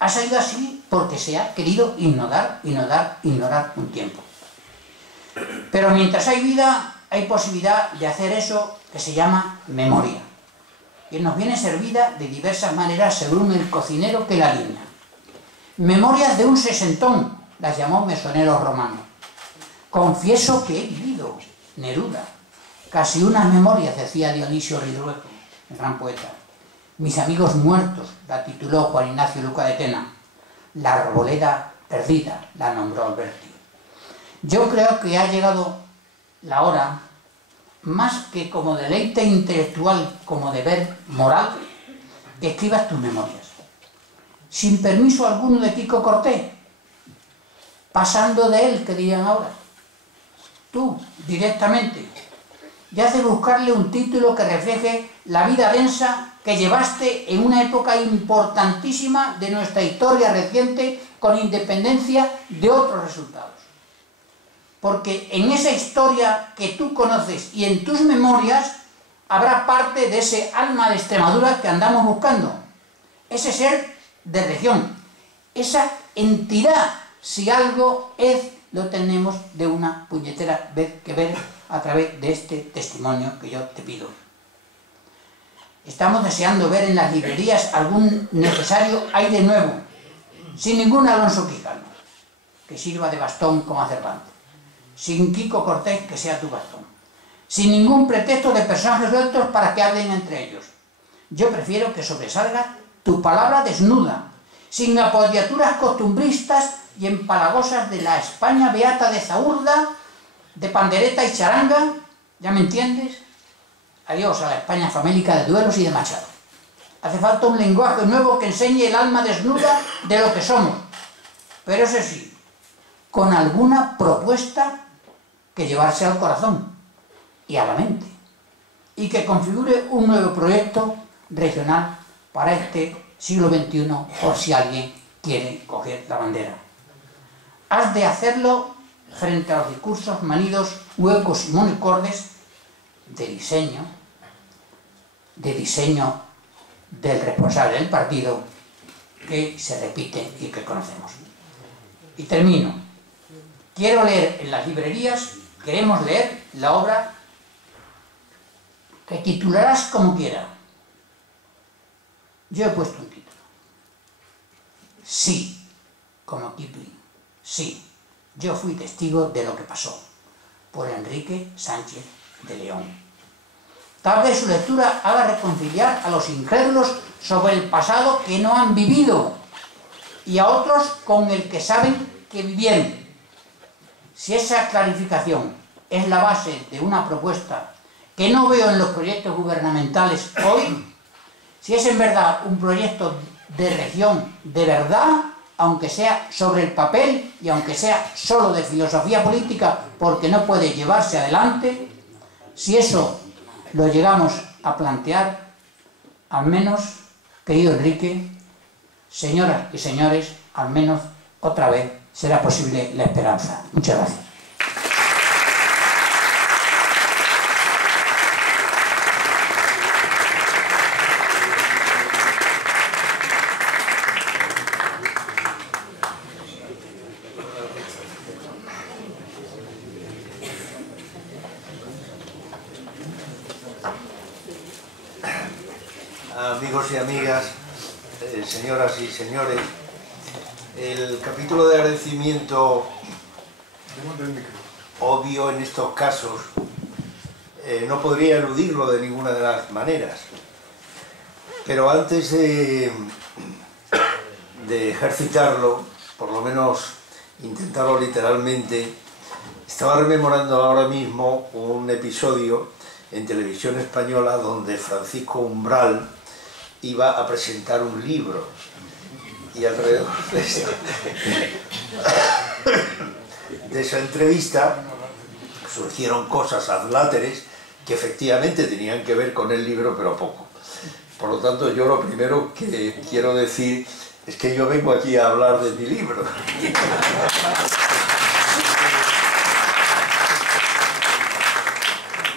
Ha salido así porque se ha querido ignorar un tiempo. Pero mientras hay vida, hay posibilidad de hacer eso que se llama memoria, que nos viene servida de diversas maneras según el cocinero que la alinea. Memorias de un sesentón, las llamó mesonero romano. Confieso que he vivido, Neruda. Casi unas memorias, decía Dionisio Ridruejo, el gran poeta. Mis amigos muertos, la tituló Juan Ignacio Luca de Tena. La arboleda perdida, la nombró Alberti. Yo creo que ha llegado la hora, más que como deleite intelectual, como deber moral, que escribas tus memorias. Sin permiso alguno de Quico Cortés, pasando de él, que dirían ahora. Tú, directamente, y has de buscarle un título que refleje la vida densa que llevaste en una época importantísima de nuestra historia reciente, con independencia de otros resultados. Porque en esa historia que tú conoces y en tus memorias habrá parte de ese alma de Extremadura que andamos buscando, ese ser de región, esa entidad, si algo es, lo tenemos de una puñetera vez que ver a través de este testimonio que yo te pido. Estamos deseando ver en las librerías algún necesario aire nuevo, sin ningún Alonso Quijano, que sirva de bastón como a Cervantes, sin Quico Cortés, que sea tu bastón, sin ningún pretexto de personajes sueltos para que hablen entre ellos. Yo prefiero que sobresalga tu palabra desnuda, sin apoyaduras costumbristas y empalagosas de la España beata de Zaurda, de pandereta y charanga, ¿ya me entiendes? Adiós a la España famélica de duelos y de Machado. Hace falta un lenguaje nuevo que enseñe el alma desnuda de lo que somos, pero eso sí, con alguna propuesta que llevarse al corazón y a la mente, y que configure un nuevo proyecto regional para este siglo XXI, por si alguien quiere coger la bandera. Has de hacerlo frente a los discursos manidos, huecos y monocordes de diseño del responsable del partido, que se repite y que conocemos. Y termino. Quiero leer en las librerías, queremos leer la obra que titularás como quiera. Yo he puesto un título. Sí, como Kipling. Sí, yo fui testigo de lo que pasó, por Enrique Sánchez de León. Tal vez su lectura haga reconciliar a los incrédulos sobre el pasado que no han vivido y a otros con el que saben que vivieron. Si esa clarificación es la base de una propuesta que no veo en los proyectos gubernamentales hoy, si es en verdad un proyecto de región de verdad, aunque sea sobre el papel y aunque sea solo de filosofía política porque no puede llevarse adelante, si eso lo llegamos a plantear, al menos, querido Enrique, señoras y señores, al menos otra vez será posible la esperanza. Muchas gracias. Amigos y amigas, señoras y señores, el capítulo de agradecimiento obvio en estos casos no podría eludirlo de ninguna de las maneras, pero antes de ejercitarlo, por lo menos intentarlo literalmente, estaba rememorando ahora mismo un episodio en Televisión Española donde Francisco Umbral iba a presentar un libro y alrededor de esa entrevista surgieron cosas ad láteres que efectivamente tenían que ver con el libro, pero poco. Por lo tanto, yo lo primero que quiero decir es que yo vengo aquí a hablar de mi libro.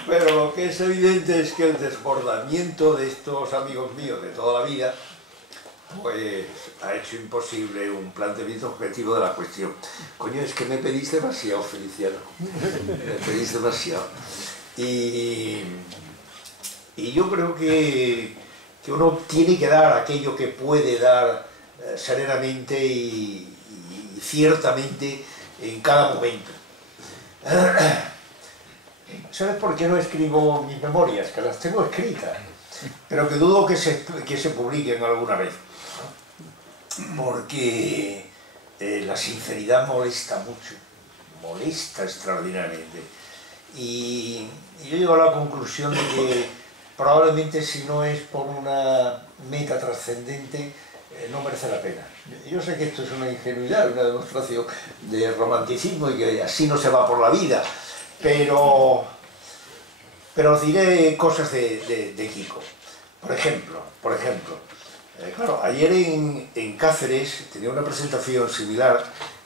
Pero lo que es evidente es que el desbordamiento de estos amigos míos de toda la vida pues ha hecho imposible un planteamiento objetivo de la cuestión. Coño, es que me pedís demasiado, Feliciano. Me pedís demasiado. Y yo creo que uno tiene que dar aquello que puede dar serenamente y ciertamente en cada momento. ¿Sabes por qué no escribo mis memorias? Que las tengo escritas, pero que dudo que se publiquen alguna vez. Porque la sinceridad molesta mucho, molesta extraordinariamente. Y yo llego a la conclusión de que probablemente si no es por una meta trascendente, no merece la pena. Yo sé que esto es una ingenuidad, una demostración de romanticismo y que así no se va por la vida, pero os diré cosas de Kiko. Por ejemplo, claro, ayer en Cáceres tenía una presentación similar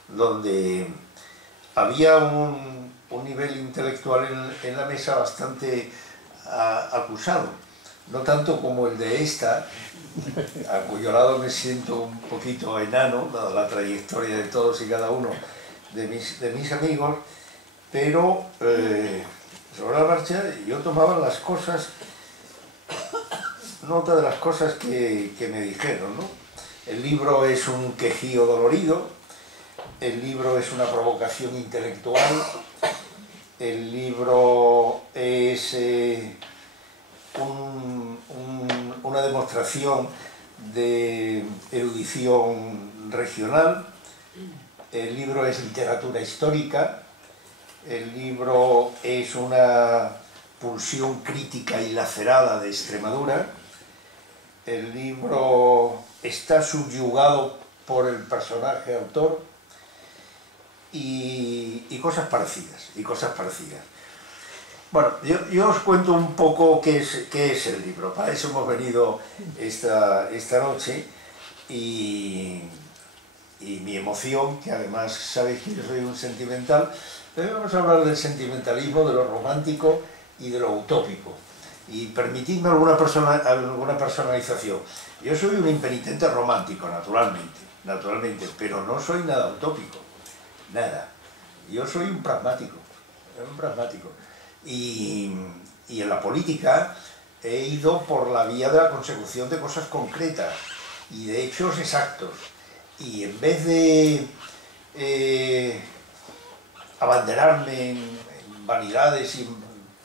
donde había un nivel intelectual en la mesa bastante acusado, no tanto como el de esta, a cuyo lado me siento un poquito enano, dada la trayectoria de todos y cada uno de mis amigos, pero sobre la marcha yo tomaba las cosas, nota de las cosas que me dijeron, ¿no? El libro es un quejío dolorido, el libro es una provocación intelectual, el libro es una demostración de erudición regional, el libro es literatura histórica, el libro es una pulsión crítica y lacerada de Extremadura, el libro está subyugado por el personaje autor y cosas parecidas, Bueno, yo os cuento un poco qué es el libro. Para eso hemos venido esta noche y mi emoción, que además sabéis que yo soy un sentimental, pero vamos a hablar del sentimentalismo, de lo romántico y de lo utópico. Y permitidme alguna personalización. Yo soy un impenitente romántico, naturalmente, pero no soy nada utópico, nada. Yo soy un pragmático. Y en la política he ido por la vía de la consecución de cosas concretas y de hechos exactos. Y en vez de abanderarme en vanidades y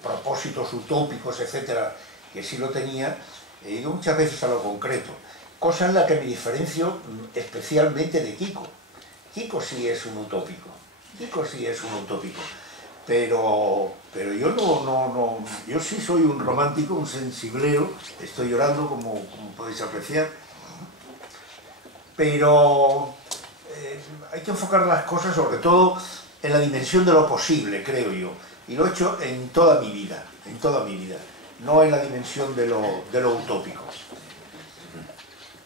propósitos utópicos, etcétera, que sí lo tenía, he ido muchas veces a lo concreto, cosa en la que me diferencio especialmente de Kiko. Kiko sí es un utópico, pero yo yo sí soy un romántico, un sensiblero, estoy llorando como podéis apreciar, pero hay que enfocar las cosas sobre todo en la dimensión de lo posible, creo yo, y lo he hecho en toda mi vida, no en la dimensión de lo utópico.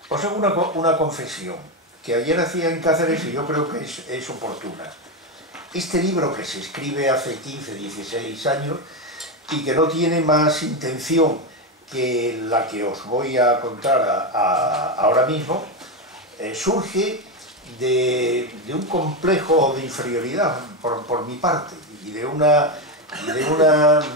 Os hago una confesión, que ayer hacía en Cáceres y yo creo que es oportuna. Este libro, que se escribe hace 15, 16 años y que no tiene más intención que la que os voy a contar ahora mismo, surge de un complejo de inferioridad por mi parte y de una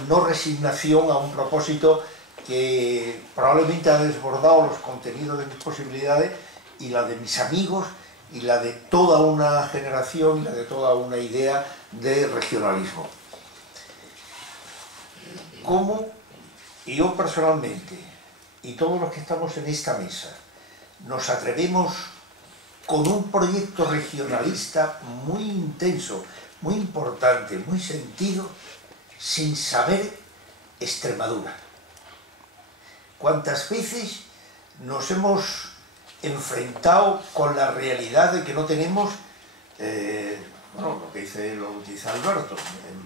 no resignación a un propósito que probablemente ha desbordado los contenidos de mis posibilidades y la de mis amigos y la de toda una generación y la de toda una idea de regionalismo. ¿Cómo yo personalmente y todos los que estamos en esta mesa nos atrevemos con un proyecto regionalista muy intenso, muy importante, muy sentido, sin saber Extremadura? ¿Cuántas veces nos hemos enfrentado con la realidad de que no tenemos, lo que dice Alberto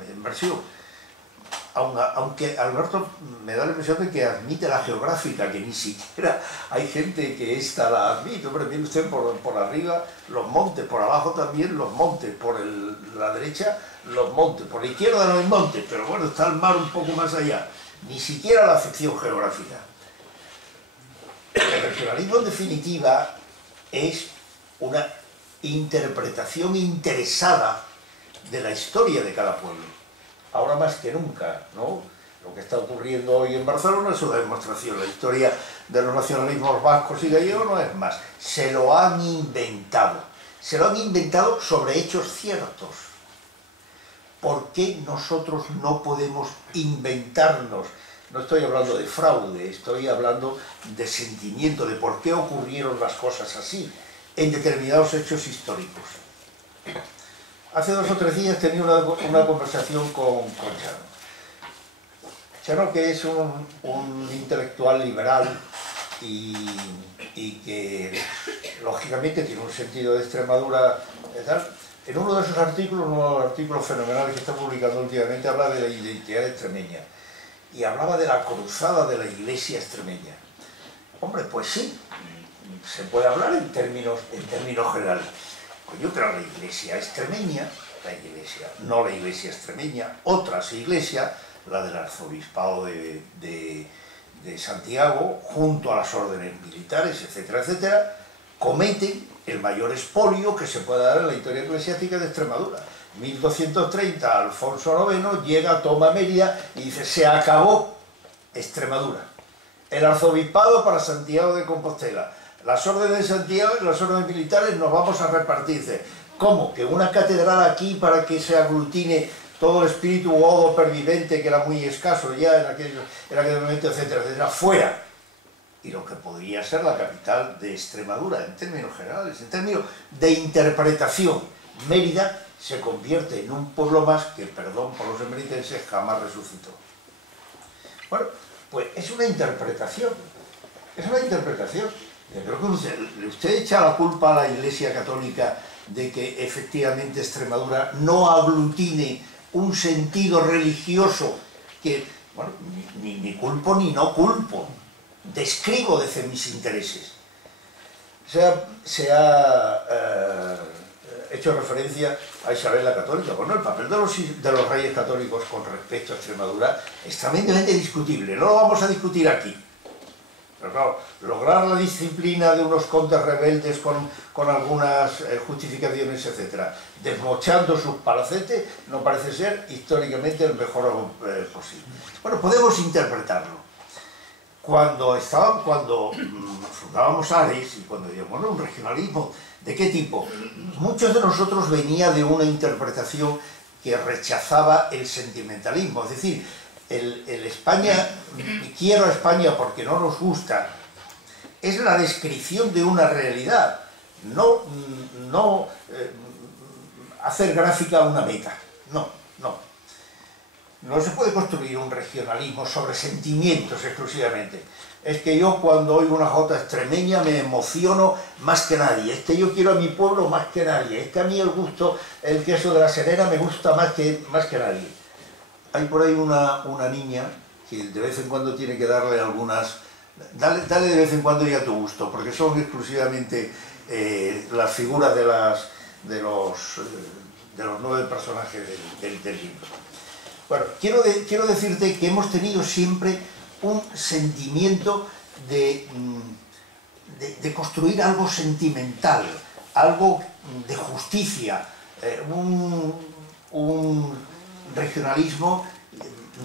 en versión, aunque Alberto me da la impresión de que admite la geográfica, que ni siquiera hay gente que esta la admite. Hombre, viene usted por arriba los montes, por abajo también los montes, por la derecha los montes, por la izquierda no hay montes, pero bueno, está el mar un poco más allá, ni siquiera la afección geográfica. El regionalismo en definitiva es una interpretación interesada de la historia de cada pueblo. Ahora más que nunca, ¿no? Lo que está ocurriendo hoy en Barcelona es una demostración. La historia de los nacionalismos vascos y gallegos no es más. Se lo han inventado. Se lo han inventado sobre hechos ciertos. ¿Por qué nosotros no podemos inventarnos? No estoy hablando de fraude, estoy hablando de sentimiento, de por qué ocurrieron las cosas así en determinados hechos históricos. Hace 2 o 3 días tenía una conversación con Chano. Chano, que es un intelectual liberal y que lógicamente tiene un sentido de Extremadura tal. En uno de esos artículos, uno de los artículos fenomenales que está publicando últimamente, habla de la identidad extremeña y hablaba de la cruzada de la Iglesia extremeña. Hombre, pues sí, se puede hablar en términos generales. Coño, pero la Iglesia extremeña, no la Iglesia extremeña, otras iglesias, la del Arzobispado de Santiago, junto a las órdenes militares, etcétera, etcétera, cometen el mayor expolio que se puede dar en la historia eclesiástica de Extremadura. 1230, Alfonso IX llega, toma Mérida y dice: se acabó Extremadura. El arzobispado para Santiago de Compostela. Las órdenes de Santiago y las órdenes militares nos vamos a repartirse. ¿Cómo? ¿Que una catedral aquí para que se aglutine todo el espíritu godo pervivente, que era muy escaso ya en aquel momento, etcétera, etcétera, fuera? Y lo que podría ser la capital de Extremadura, en términos generales, en términos de interpretación, Mérida se convierte en un pueblo más que, perdón por los emeritenses, jamás resucitó. Bueno, pues es una interpretación, es una interpretación. Yo creo que usted echa la culpa a la Iglesia Católica de que efectivamente Extremadura no aglutine un sentido religioso que, bueno, ni culpo ni no culpo, describo desde mis intereses. Se ha hecho referencia a Isabel la Católica. Bueno, el papel de los reyes católicos con respecto a Extremadura es tremendamente discutible. No lo vamos a discutir aquí. Pero claro, lograr la disciplina de unos condes rebeldes con algunas justificaciones, etcétera, desmochando sus palacetes, no parece ser históricamente el mejor posible. Bueno, podemos interpretarlo. Cuando fundábamos Ares y cuando decíamos, bueno, un regionalismo, ¿de qué tipo? Muchos de nosotros venía de una interpretación que rechazaba el sentimentalismo, es decir, el España, quiero a España porque no nos gusta, es la descripción de una realidad, no hacer gráfica una meta, no se puede construir un regionalismo sobre sentimientos exclusivamente. Es que yo cuando oigo una jota extremeña me emociono más que nadie, es que yo quiero a mi pueblo más que nadie, es que a mí el queso de la Serena me gusta más que nadie. Hay por ahí una niña que de vez en cuando tiene que darle algunas... Dale de vez en cuando y a tu gusto, porque son exclusivamente las figuras de los 9 personajes del libro. Bueno, quiero decirte que hemos tenido siempre un sentimiento de construir algo sentimental, algo de justicia, un regionalismo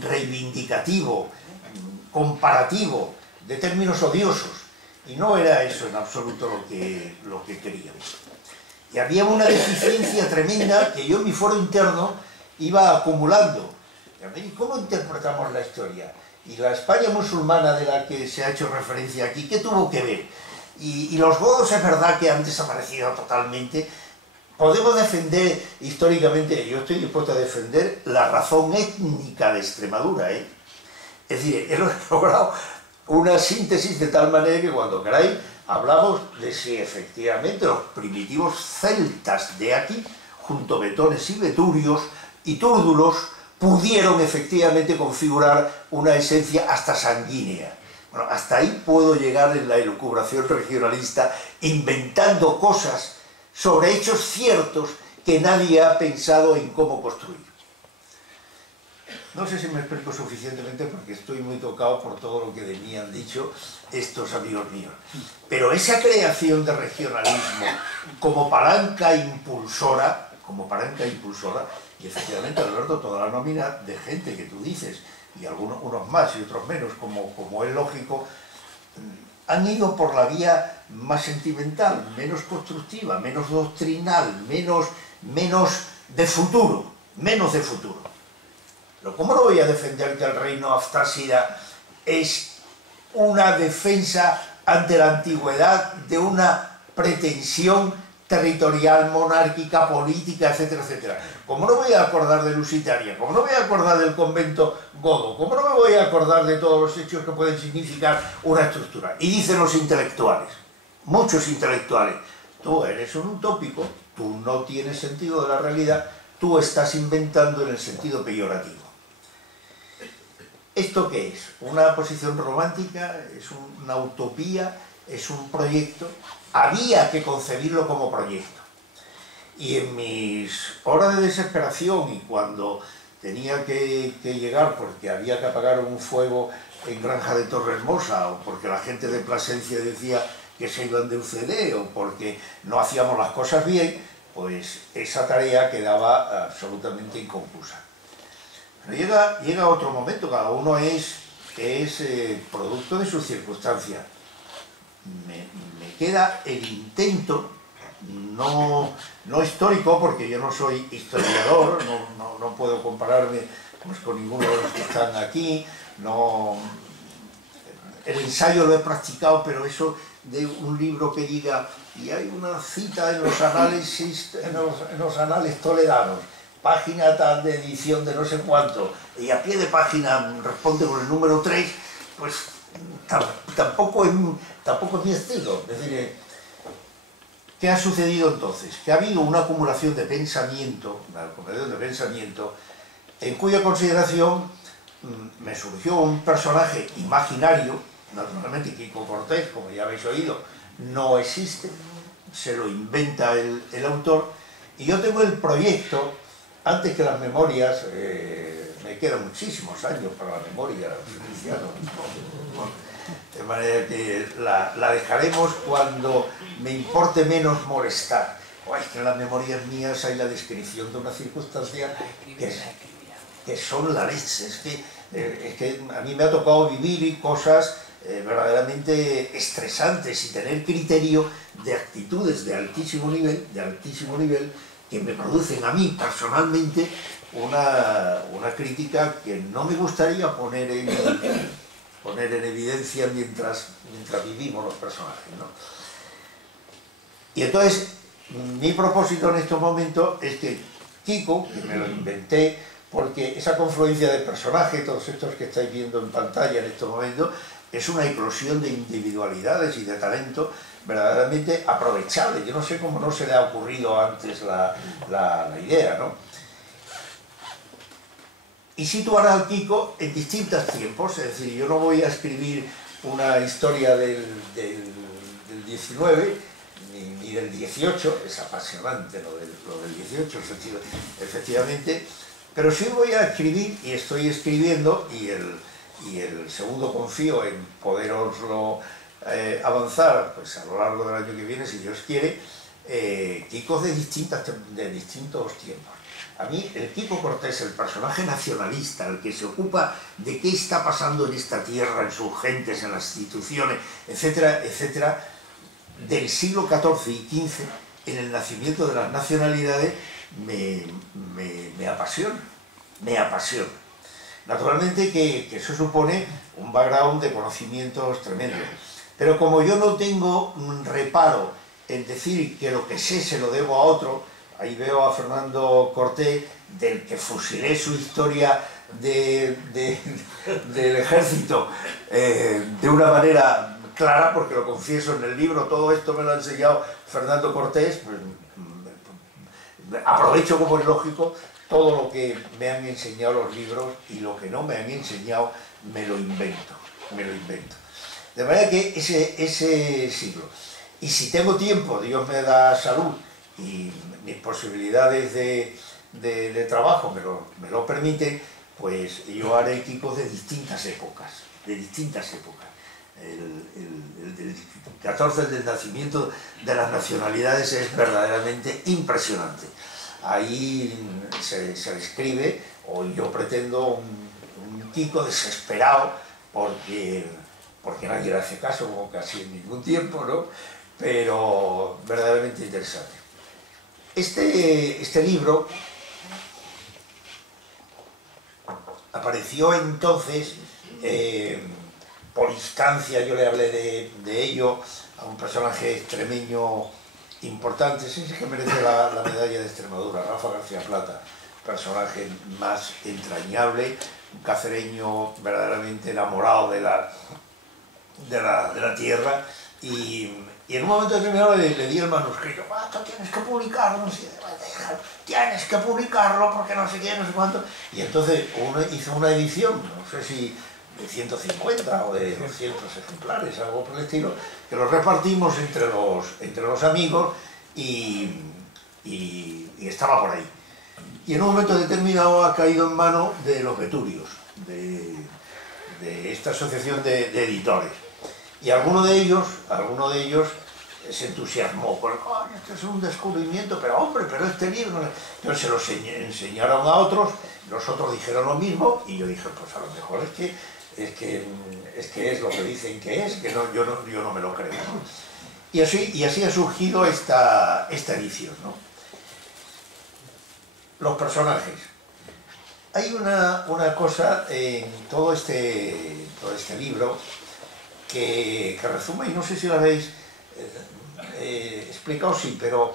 reivindicativo, comparativo, de términos odiosos, y no era eso en absoluto lo que queríamos. Y había una deficiencia tremenda que yo en mi foro interno iba acumulando. ¿Y cómo interpretamos la historia? Y la España musulmana de la que se ha hecho referencia aquí, ¿qué tuvo que ver? Y los godos es verdad que han desaparecido totalmente. Podemos defender históricamente, yo estoy dispuesto a defender la razón étnica de Extremadura, Es decir, he logrado una síntesis de tal manera que cuando queráis hablamos de si efectivamente los primitivos celtas de aquí, junto a betones y beturios y túrdulos, pudieron efectivamente configurar una esencia hasta sanguínea. Bueno, hasta ahí puedo llegar en la elucubración regionalista, inventando cosas sobre hechos ciertos que nadie ha pensado en cómo construir. No sé si me explico suficientemente porque estoy muy tocado por todo lo que de mí han dicho estos amigos míos. Pero esa creación de regionalismo como palanca impulsora, y efectivamente, Alberto, toda la nómina de gente que tú dices, y unos más y otros menos, como es lógico, han ido por la vía más sentimental, menos constructiva, menos doctrinal, menos de futuro. Pero ¿cómo no voy a defender que el reino Aftásida es una defensa ante la antigüedad de una pretensión territorial, monárquica, política, etcétera, etcétera. ¿Cómo no voy a acordar de Lusitaria? ¿Cómo no voy a acordar del convento godo? ¿Cómo no me voy a acordar de todos los hechos que pueden significar una estructura? Y dicen los intelectuales, muchos intelectuales, tú eres un utópico, tú no tienes sentido de la realidad, tú estás inventando en el sentido peyorativo. ¿Esto qué es? ¿Una posición romántica? ¿Es una utopía? ¿Es un proyecto? Había que concebirlo como proyecto. Y en mis horas de desesperación y cuando tenía que llegar porque había que apagar un fuego en Granja de Torrehermosa, o porque la gente de Plasencia decía que se iban de UCD, o porque no hacíamos las cosas bien, pues esa tarea quedaba absolutamente inconclusa. Pero llega otro momento, cada uno es producto de sus circunstancias. Me queda el intento, no histórico, porque yo no soy historiador, no puedo compararme pues, con ninguno de los que están aquí, el ensayo lo he practicado, pero eso de un libro que diga, y hay una cita en los anales toledanos, página tal de edición de no sé cuánto, y a pie de página responde con el número 3, pues tampoco es mi estilo. Es decir, ¿qué ha sucedido entonces? Que ha habido una acumulación de pensamiento, en cuya consideración me surgió un personaje imaginario, naturalmente Kiko Cortés, como ya habéis oído, no existe, se lo inventa el autor, y yo tengo el proyecto, antes que las memorias, me quedan muchísimos años para la memoria, de manera que la dejaremos cuando me importe menos molestar. Es que en las memorias mías hay la descripción de una circunstancia que son la leche. Es que a mí me ha tocado vivir cosas verdaderamente estresantes y tener criterio de actitudes de altísimo nivel, que me producen a mí personalmente una crítica que no me gustaría poner en evidencia mientras vivimos los personajes, ¿no? Y entonces, mi propósito en estos momentos es que Kiko, que me lo inventé, porque esa confluencia de personajes, todos estos que estáis viendo en pantalla en estos momentos, es una eclosión de individualidades y de talento verdaderamente aprovechable. Yo no sé cómo no se le ha ocurrido antes la idea, ¿no? Y situar al Kiko en distintos tiempos, es decir, yo no voy a escribir una historia del 19 ni del 18, es apasionante lo del 18, efectivamente, pero sí voy a escribir, y estoy escribiendo, y el segundo confío en poderoslo avanzar pues, a lo largo del año que viene, si Dios quiere, Kikos de distintos tiempos. A mí el Kiko Cortés, el personaje nacionalista, el que se ocupa de qué está pasando en esta tierra, en sus gentes, en las instituciones, etcétera, etcétera, del siglo XIV y XV, en el nacimiento de las nacionalidades, me apasiona, Naturalmente que eso supone un background de conocimientos tremendos, pero como yo no tengo reparo en decir que lo que sé se lo debo a otro, ahí veo a Fernando Cortés, del que fusilé su historia del ejército de una manera clara, porque lo confieso en el libro, todo esto me lo ha enseñado Fernando Cortés, pues, aprovecho como es lógico todo lo que me han enseñado los libros y lo que no me han enseñado me lo invento. De manera que ese siglo. Y si tengo tiempo, Dios me da salud y mis posibilidades de trabajo me lo permiten, pues yo haré Kikos de distintas épocas. El del 14, el del nacimiento de las nacionalidades, es verdaderamente impresionante. Ahí se describe, o yo pretendo, un Kiko desesperado porque nadie le hace caso, como casi en ningún tiempo, ¿no? Pero verdaderamente interesante. Este libro apareció entonces, por instancia yo le hablé de ello a un personaje extremeño importantes. Ese que merece la medalla de Extremadura, Rafa García Plata, personaje más entrañable, un cacereño verdaderamente enamorado de la tierra, y en un momento determinado le di el manuscrito. Tú tienes que publicarlo, no sé, tienes que publicarlo porque no sé qué, no sé cuánto. Y entonces hizo una edición, no sé si de 150 o de 200 ejemplares, algo por el estilo, que los repartimos entre los amigos y estaba por ahí. Y en un momento determinado ha caído en manos de los Veturios, de esta asociación de editores. Y alguno de ellos se entusiasmó, porque esto es un descubrimiento, pero este libro... Entonces se lo enseñaron a otros, los otros dijeron lo mismo, y yo dije, pues a lo mejor es que es lo que dicen que es, que no, yo no me lo creo, ¿no? Y así ha surgido esta edición, ¿no? Los personajes. Hay una cosa en todo este libro que resume, y no sé si lo habéis explicado, sí, pero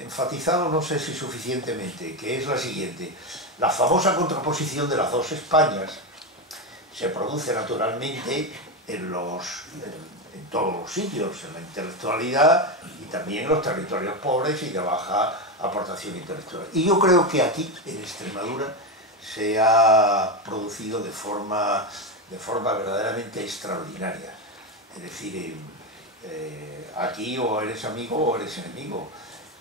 enfatizado no sé si suficientemente, que es la siguiente. La famosa contraposición de las dos Españas se produce naturalmente en todos los sitios, en la intelectualidad y también en los territorios pobres y de baja aportación intelectual. Y yo creo que aquí, en Extremadura, se ha producido de forma verdaderamente extraordinaria. Es decir, aquí o eres amigo o eres enemigo.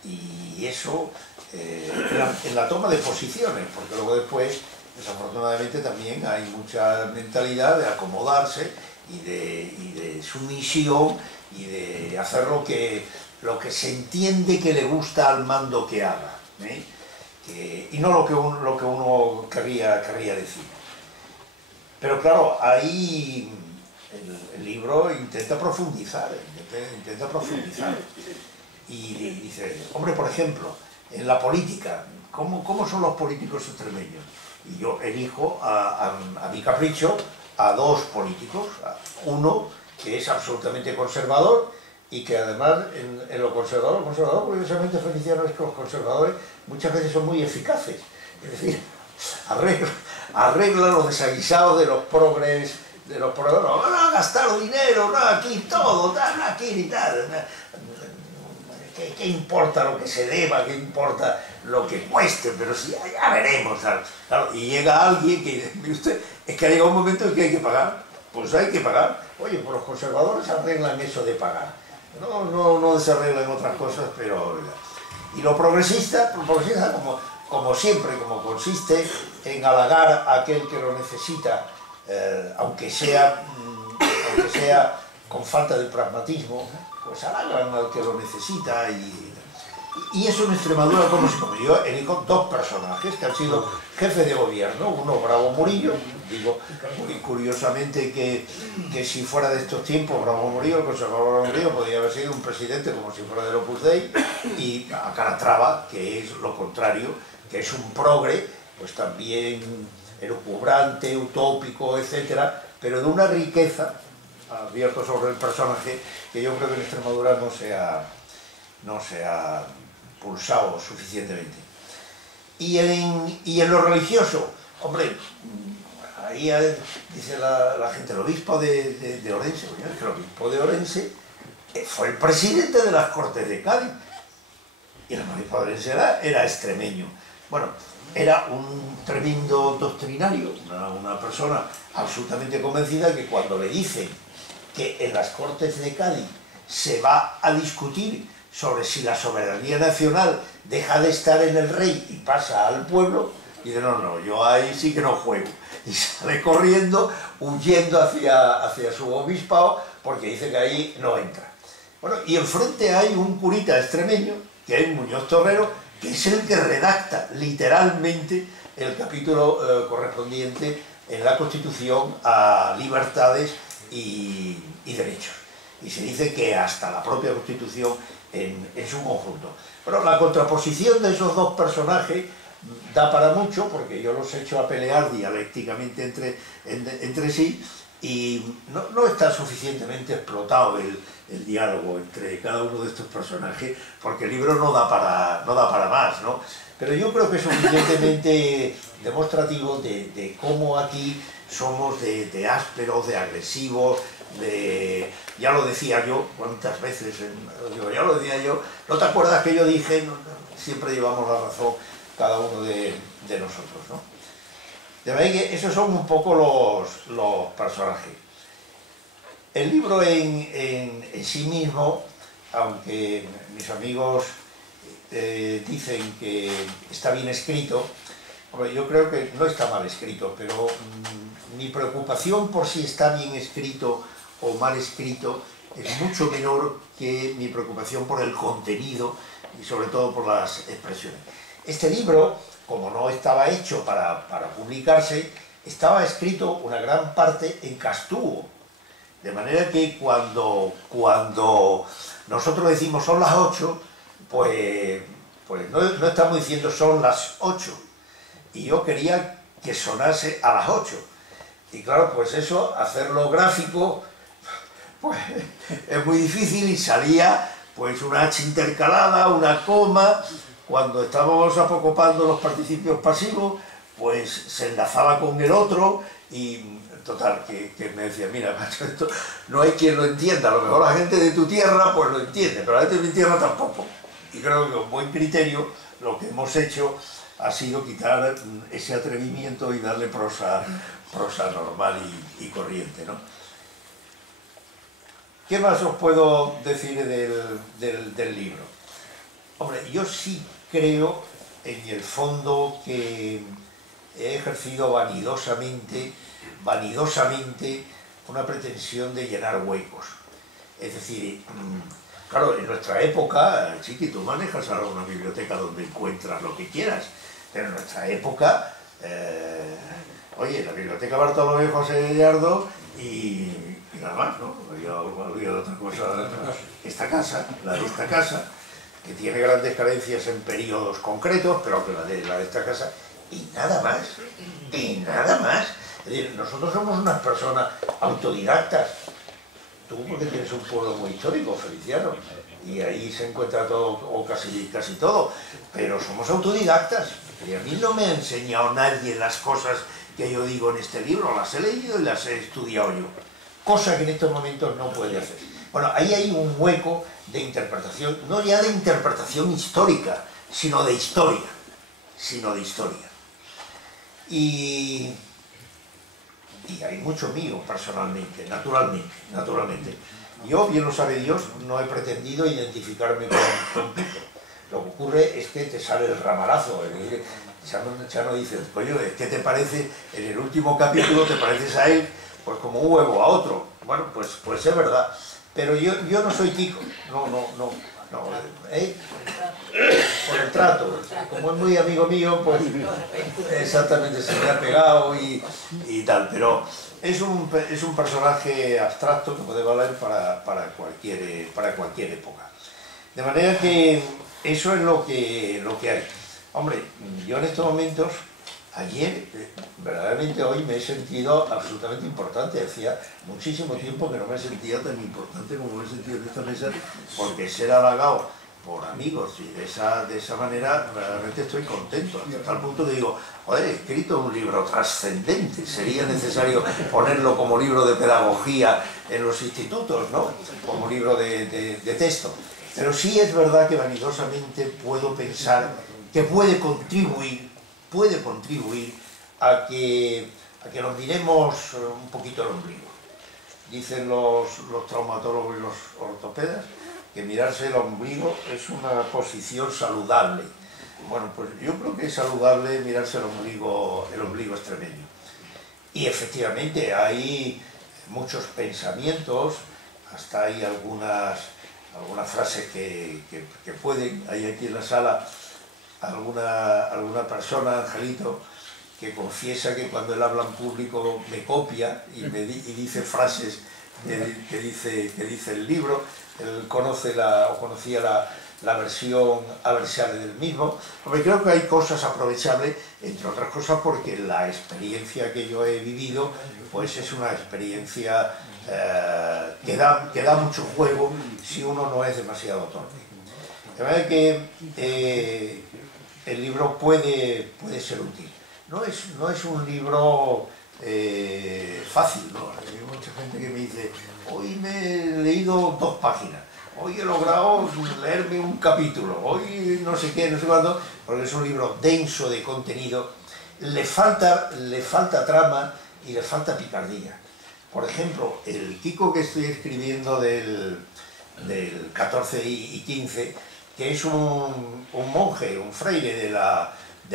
Y eso en la toma de posiciones, porque luego después, desafortunadamente, también hay mucha mentalidad de acomodarse y de sumisión y de hacer lo que se entiende que le gusta al mando que haga, ¿eh? Y no lo que uno querría decir. Pero claro, ahí el libro intenta profundizar. Y dice, hombre, por ejemplo, en la política, ¿cómo son los políticos extremeños? Y yo elijo a mi capricho a dos políticos, uno que es absolutamente conservador y que además en lo conservador, curiosamente, Feliciano, es que los conservadores muchas veces son muy eficaces, es decir, arreglan los desaguisados de los progres, no a gastar dinero, no aquí todo, no aquí ni tal. ¿Qué importa lo que se deba? ¿Qué importa lo que cueste? Pero si ya veremos. Claro, y llega alguien que dice, usted, es que ha llegado un momento en que hay que pagar. Pues hay que pagar. Oye, pues los conservadores arreglan eso de pagar. No se arreglan otras cosas, pero... Y lo progresista como siempre, como consiste en halagar a aquel que lo necesita, aunque sea con falta de pragmatismo, pues halagan al que lo necesita. Y eso en Extremadura, como se come. Yo elijo dos personajes que han sido jefes de gobierno, uno Bravo Murillo, digo muy curiosamente que si fuera de estos tiempos, Bravo Murillo, el conservador Bravo Murillo, podría haber sido un presidente como si fuera del Opus Dei, y a Calatrava, que es lo contrario, que es un progre, pues también elucubrante, utópico, etcétera, pero de una riqueza, abierto sobre el personaje, que yo creo que en Extremadura no se ha pulsado suficientemente. Y en lo religioso, hombre, ahí dice la gente, el obispo de Orense, es que el obispo de Orense fue el presidente de las Cortes de Cádiz, y el obispo de Orense era extremeño. Bueno, era un tremendo doctrinario, una persona absolutamente convencida que cuando le dicen que en las Cortes de Cádiz se va a discutir sobre si la soberanía nacional deja de estar en el rey y pasa al pueblo, y dice, no, yo ahí sí que no juego. Y sale corriendo, huyendo hacia su obispado, porque dice que ahí no entra. Bueno, y enfrente hay un curita extremeño, que es Muñoz Torrero, que es el que redacta literalmente el capítulo correspondiente en la Constitución a libertades y derechos. Y se dice que hasta la propia Constitución en su conjunto. Pero la contraposición de esos dos personajes da para mucho, porque yo los he hecho a pelear dialécticamente entre sí, y no está suficientemente explotado el diálogo entre cada uno de estos personajes, porque el libro no da para más, ¿no? Pero yo creo que es suficientemente demostrativo de cómo aquí somos de ásperos, de agresivos, ya lo decía yo, cuántas veces, ya lo decía yo, ¿no te acuerdas que yo dije? No, siempre llevamos la razón cada uno de nosotros, ¿no? De manera que esos son un poco los personajes. El libro en sí mismo, aunque mis amigos dicen que está bien escrito, hombre, yo creo que no está mal escrito, pero mi preocupación por si está bien escrito o mal escrito es mucho menor que mi preocupación por el contenido y sobre todo por las expresiones. Este libro, como no estaba hecho para publicarse, estaba escrito una gran parte en castuvo, de manera que cuando nosotros decimos son las 8, pues no estamos diciendo son las 8, y yo quería que sonase a las 8, y claro, pues eso, hacerlo gráfico, pues es muy difícil, y salía pues una H intercalada, una coma. Cuando estábamos apocopando los participios pasivos, pues se enlazaba con el otro, y total, que me decía, mira, macho, esto no hay quien lo entienda, a lo mejor la gente de tu tierra pues lo entiende, pero la gente de mi tierra tampoco. Y creo que con buen criterio lo que hemos hecho ha sido quitar ese atrevimiento y darle prosa normal y corriente, ¿no? ¿Qué más os puedo decir del libro? Hombre, yo sí creo en el fondo que he ejercido vanidosamente una pretensión de llenar huecos. Es decir, claro, en nuestra época, Chiqui, tú manejas ahora una biblioteca donde encuentras lo que quieras, pero en nuestra época, oye, la biblioteca Bartolomé José Gallardo y nada más, ¿no? Había otra cosa, la de esta casa, que tiene grandes carencias en periodos concretos, pero que la de esta casa, y nada más. Es decir, nosotros somos unas personas autodidactas. Tú porque tienes un pueblo muy histórico, Feliciano, y ahí se encuentra todo, o casi todo, pero somos autodidactas. Y a mí no me ha enseñado nadie las cosas que yo digo en este libro, las he leído y las he estudiado yo, cosa que en estos momentos no puede hacer. Bueno, ahí hay un hueco de interpretación, no ya de interpretación histórica, sino de historia. Y hay mucho mío personalmente, naturalmente. Yo, bien lo sabe Dios, no he pretendido identificarme con Pico. Lo que ocurre es que te sale el ramalazo. Chano dice, coño, ¿qué te parece? En el último capítulo te pareces a él pues como un huevo a otro. Bueno, pues es verdad. Pero yo no soy Kiko, no, por el trato, como es muy amigo mío, pues exactamente se me ha pegado y tal, pero es un personaje abstracto que puede valer para cualquier época. De manera que eso es lo que hay. Hombre, yo en estos momentos, ayer, verdaderamente hoy me he sentido absolutamente importante. Hacía muchísimo tiempo que no me sentía tan importante como me he sentido en esta mesa, porque ser halagado por amigos y de esa manera, realmente estoy contento. Hasta tal punto que digo, joder, he escrito un libro trascendente, sería necesario ponerlo como libro de pedagogía en los institutos, ¿no? Como libro de texto. Pero sí es verdad que vanidosamente puedo pensar que puede contribuir a que nos miremos un poquito el ombligo. Dicen los traumatólogos y los ortopedas que mirarse el ombligo es una posición saludable. Bueno, pues yo creo que es saludable mirarse el ombligo extremeño. Y efectivamente hay muchos pensamientos, hasta hay algunas frases que pueden, hay aquí en la sala alguna persona, Angelito, que confiesa que cuando él habla en público me copia y dice frases que dice el libro. Él conocía la versión adversaria del mismo. Porque creo que hay cosas aprovechables, entre otras cosas porque la experiencia que yo he vivido pues es una experiencia que da mucho juego si uno no es demasiado torpe. De manera que el libro puede ser útil. No es un libro fácil, ¿no? Hay mucha gente que me dice, hoy me he leído 2 páginas, hoy he logrado leerme un capítulo, hoy no sé qué, no sé cuándo, porque es un libro denso de contenido, le falta trama y le falta picardía. Por ejemplo, el Kiko que estoy escribiendo del 14 y 15, que es un monje, un fraile de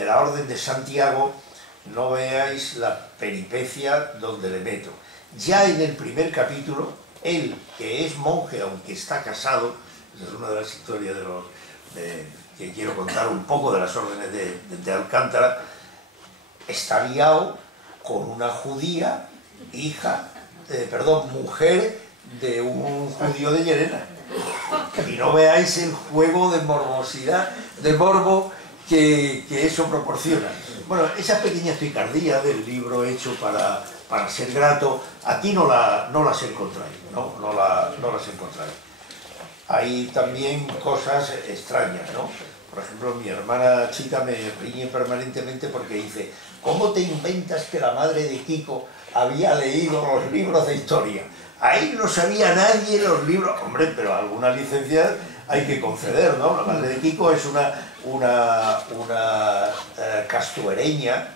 la Orden de Santiago, no veáis la peripecia donde le meto. Ya en el primer capítulo, él, que es monje, aunque está casado, esa es una de las historias que quiero contar un poco de las órdenes de Alcántara, está liado con una judía, mujer de un judío de Llerena. Y no veáis el juego de morbosidad, de morbo que eso proporciona. Bueno, esas pequeñas picardías del libro hecho para ser grato, aquí no las encontráis, no las encontráis. Hay también cosas extrañas, ¿no? Por ejemplo, mi hermana chica me riñe permanentemente porque dice, ¿cómo te inventas que la madre de Kiko había leído los libros de historia? Ahí no sabía nadie los libros. Hombre, pero algunas licencias hay que conceder, ¿no? La madre de Kiko es una castuereña,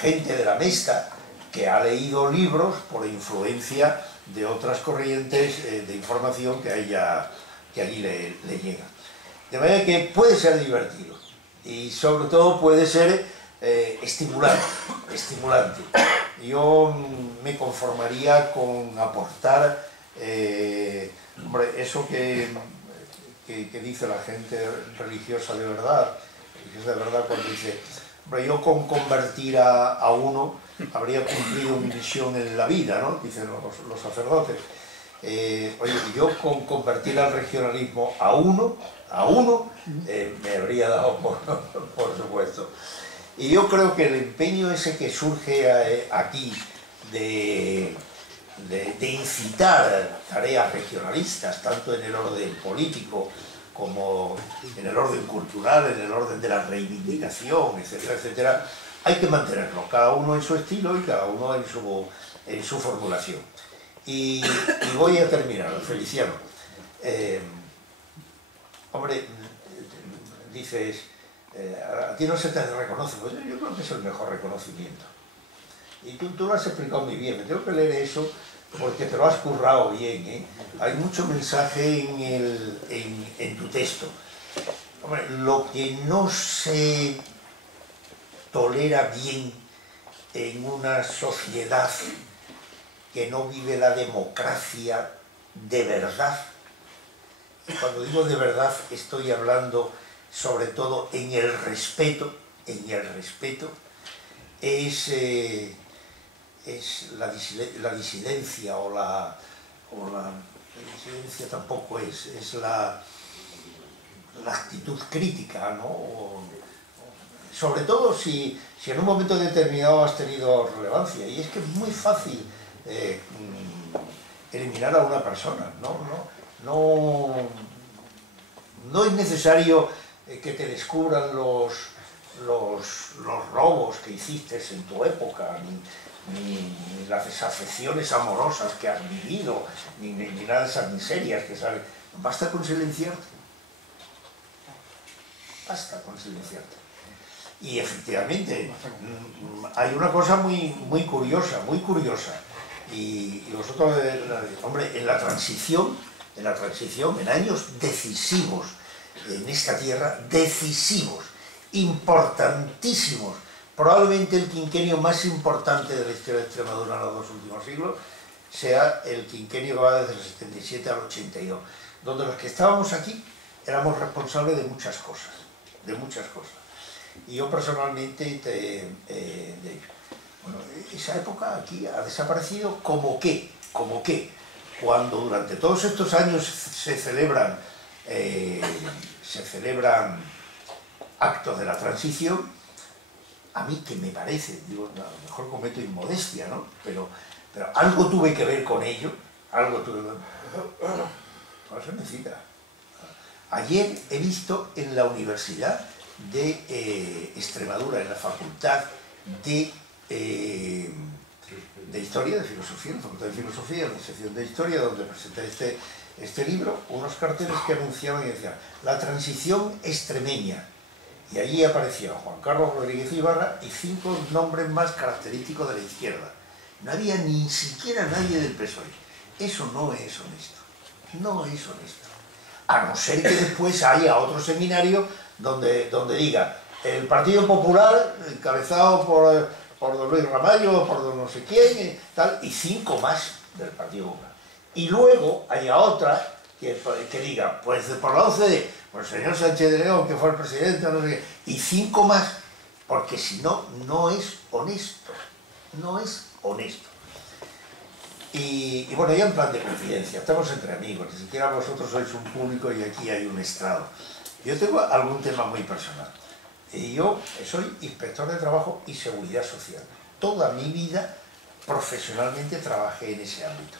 gente de la Mesta, que ha leído libros por influencia de otras corrientes de información que allí le llegan. De manera que puede ser divertido y sobre todo puede ser estimulante. Yo me conformaría con aportar hombre, eso que dice la gente religiosa de verdad, cuando dice, hombre, yo con convertir a uno habría cumplido mi misión en la vida, ¿no? Dicen los sacerdotes. Oye, yo con convertir al regionalismo a uno me habría dado por supuesto. Y yo creo que el empeño ese que surge aquí de incitar tareas regionalistas, tanto en el orden político como en el orden cultural, en el orden de la reivindicación, etcétera, etcétera, hay que mantenerlo, cada uno en su estilo y cada uno en su formulación. Y voy a terminar, Feliciano. Hombre, dices, a ti no se te reconoce, pues yo creo que es el mejor reconocimiento. Y tú lo has explicado muy bien, me tengo que leer eso porque te lo has currado bien, ¿eh? Hay mucho mensaje en tu texto. Hombre, lo que no se tolera bien en una sociedad que no vive la democracia de verdad, y cuando digo de verdad estoy hablando sobre todo en el respeto, es la disidencia o la disidencia tampoco es la actitud crítica, ¿no? Sobre todo si en un momento determinado has tenido relevancia, y es que es muy fácil eliminar a una persona, no es necesario que te descubran los robos que hiciste en tu época, ni las desafecciones amorosas que has vivido, ni nada de esas miserias que salen. Basta con silenciarte. Y efectivamente, hay una cosa muy curiosa, y vosotros, hombre, en la transición, en años decisivos en esta tierra, decisivos, importantísimos, probablemente el quinquenio más importante de la historia de Extremadura en los 2 últimos siglos, sea el quinquenio que va desde el 77 al 82, donde los que estábamos aquí éramos responsables de muchas cosas. Y yo personalmente bueno, esa época aquí ha desaparecido como que cuando durante todos estos años se celebran se celebran actos de la transición, a mí que me parece, digo, a lo mejor cometo inmodestia, ¿no? Pero algo tuve que ver con ello, algo tuve que ver. No se necesita. Ayer he visto en la Universidad de Extremadura, en la Facultad de Historia, de Filosofía, en la Facultad de Filosofía, en la sección de Historia, donde presenté este libro, unos carteles que anunciaban y decían la transición extremeña. Y allí aparecía Juan Carlos Rodríguez Ibarra y 5 nombres más característicos de la izquierda. No había ni siquiera nadie del PSOE. Eso no es honesto. No es honesto. A no ser que después haya otro seminario donde diga el Partido Popular, encabezado por don Luis Ramallo, por don no sé quién, tal, y 5 más del Partido Popular. Y luego haya otra que diga, pues por la OCDE, por el señor Sánchez de León, que fue el presidente, no sé qué, y 5 más, porque si no, no es honesto. No es honesto. Y bueno, ya en plan de confidencia, estamos entre amigos, ni siquiera vosotros sois un público y aquí hay un estrado. Yo tengo algún tema muy personal. Yo soy inspector de trabajo y seguridad social. Toda mi vida profesionalmente trabajé en ese ámbito.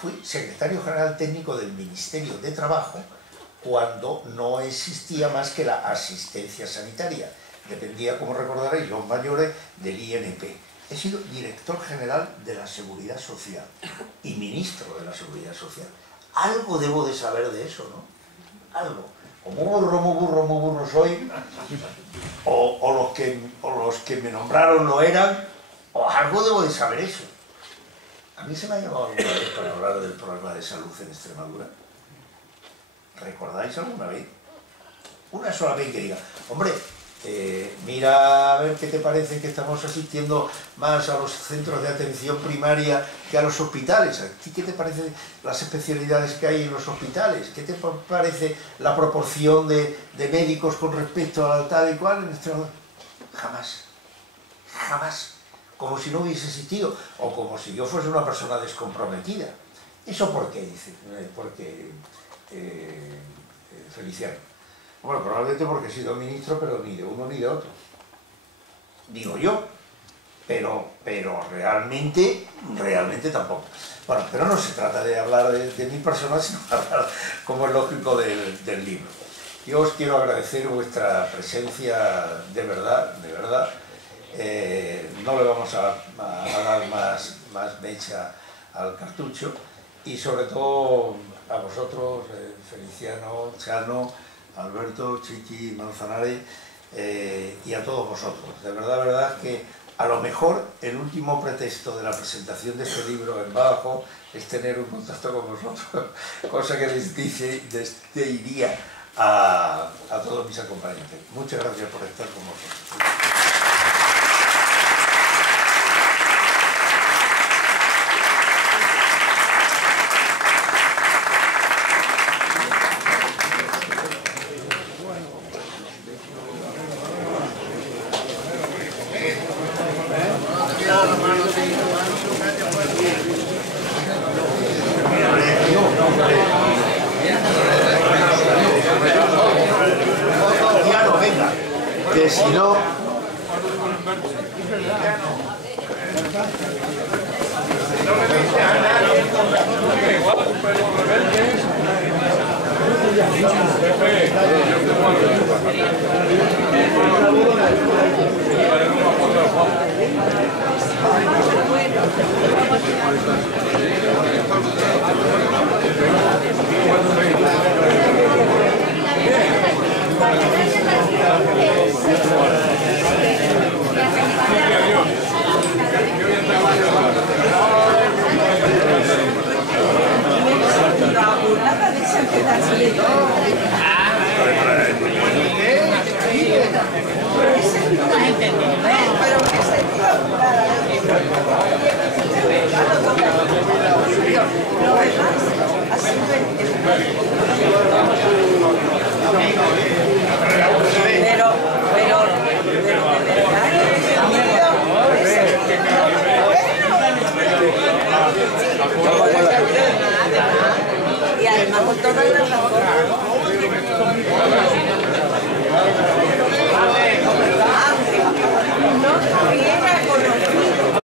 Fui secretario general técnico del Ministerio de Trabajo cuando no existía más que la asistencia sanitaria. Dependía, como recordaréis, los mayores del INP. He sido director general de la Seguridad Social y ministro de la Seguridad Social. Algo debo de saber de eso, ¿no? Algo. Como muy burro soy, o los que me nombraron lo eran, o algo debo de saber eso. A mí se me ha llamado alguna vez para hablar del problema de salud en Extremadura. ¿Recordáis alguna vez? Una sola vez que diga, hombre, mira a ver qué te parece que estamos asistiendo más a los centros de atención primaria que a los hospitales. ¿A ti qué te parecen las especialidades que hay en los hospitales? ¿Qué te parece la proporción de médicos con respecto a tal y cual en Extremadura? Jamás. Jamás. Como si no hubiese existido, o como si yo fuese una persona descomprometida. ¿Eso por qué? Dice, porque Feliciano. Bueno, probablemente porque he sido ministro, pero ni de uno ni de otro. Digo yo. Pero realmente tampoco. Bueno, pero no se trata de hablar de mi persona, sino de hablar, como es lógico, del libro. Yo os quiero agradecer vuestra presencia de verdad, de verdad. No le vamos a dar más mecha al cartucho y sobre todo a vosotros, Feliciano, Chano, Alberto, Chiqui, Manzanares y a todos vosotros. De verdad que a lo mejor el último pretexto de la presentación de este libro en Badajoz es tener un contacto con vosotros, cosa que les diría a todos mis acompañantes. Muchas gracias por estar con vosotros. Que si no... Así con toda la razón.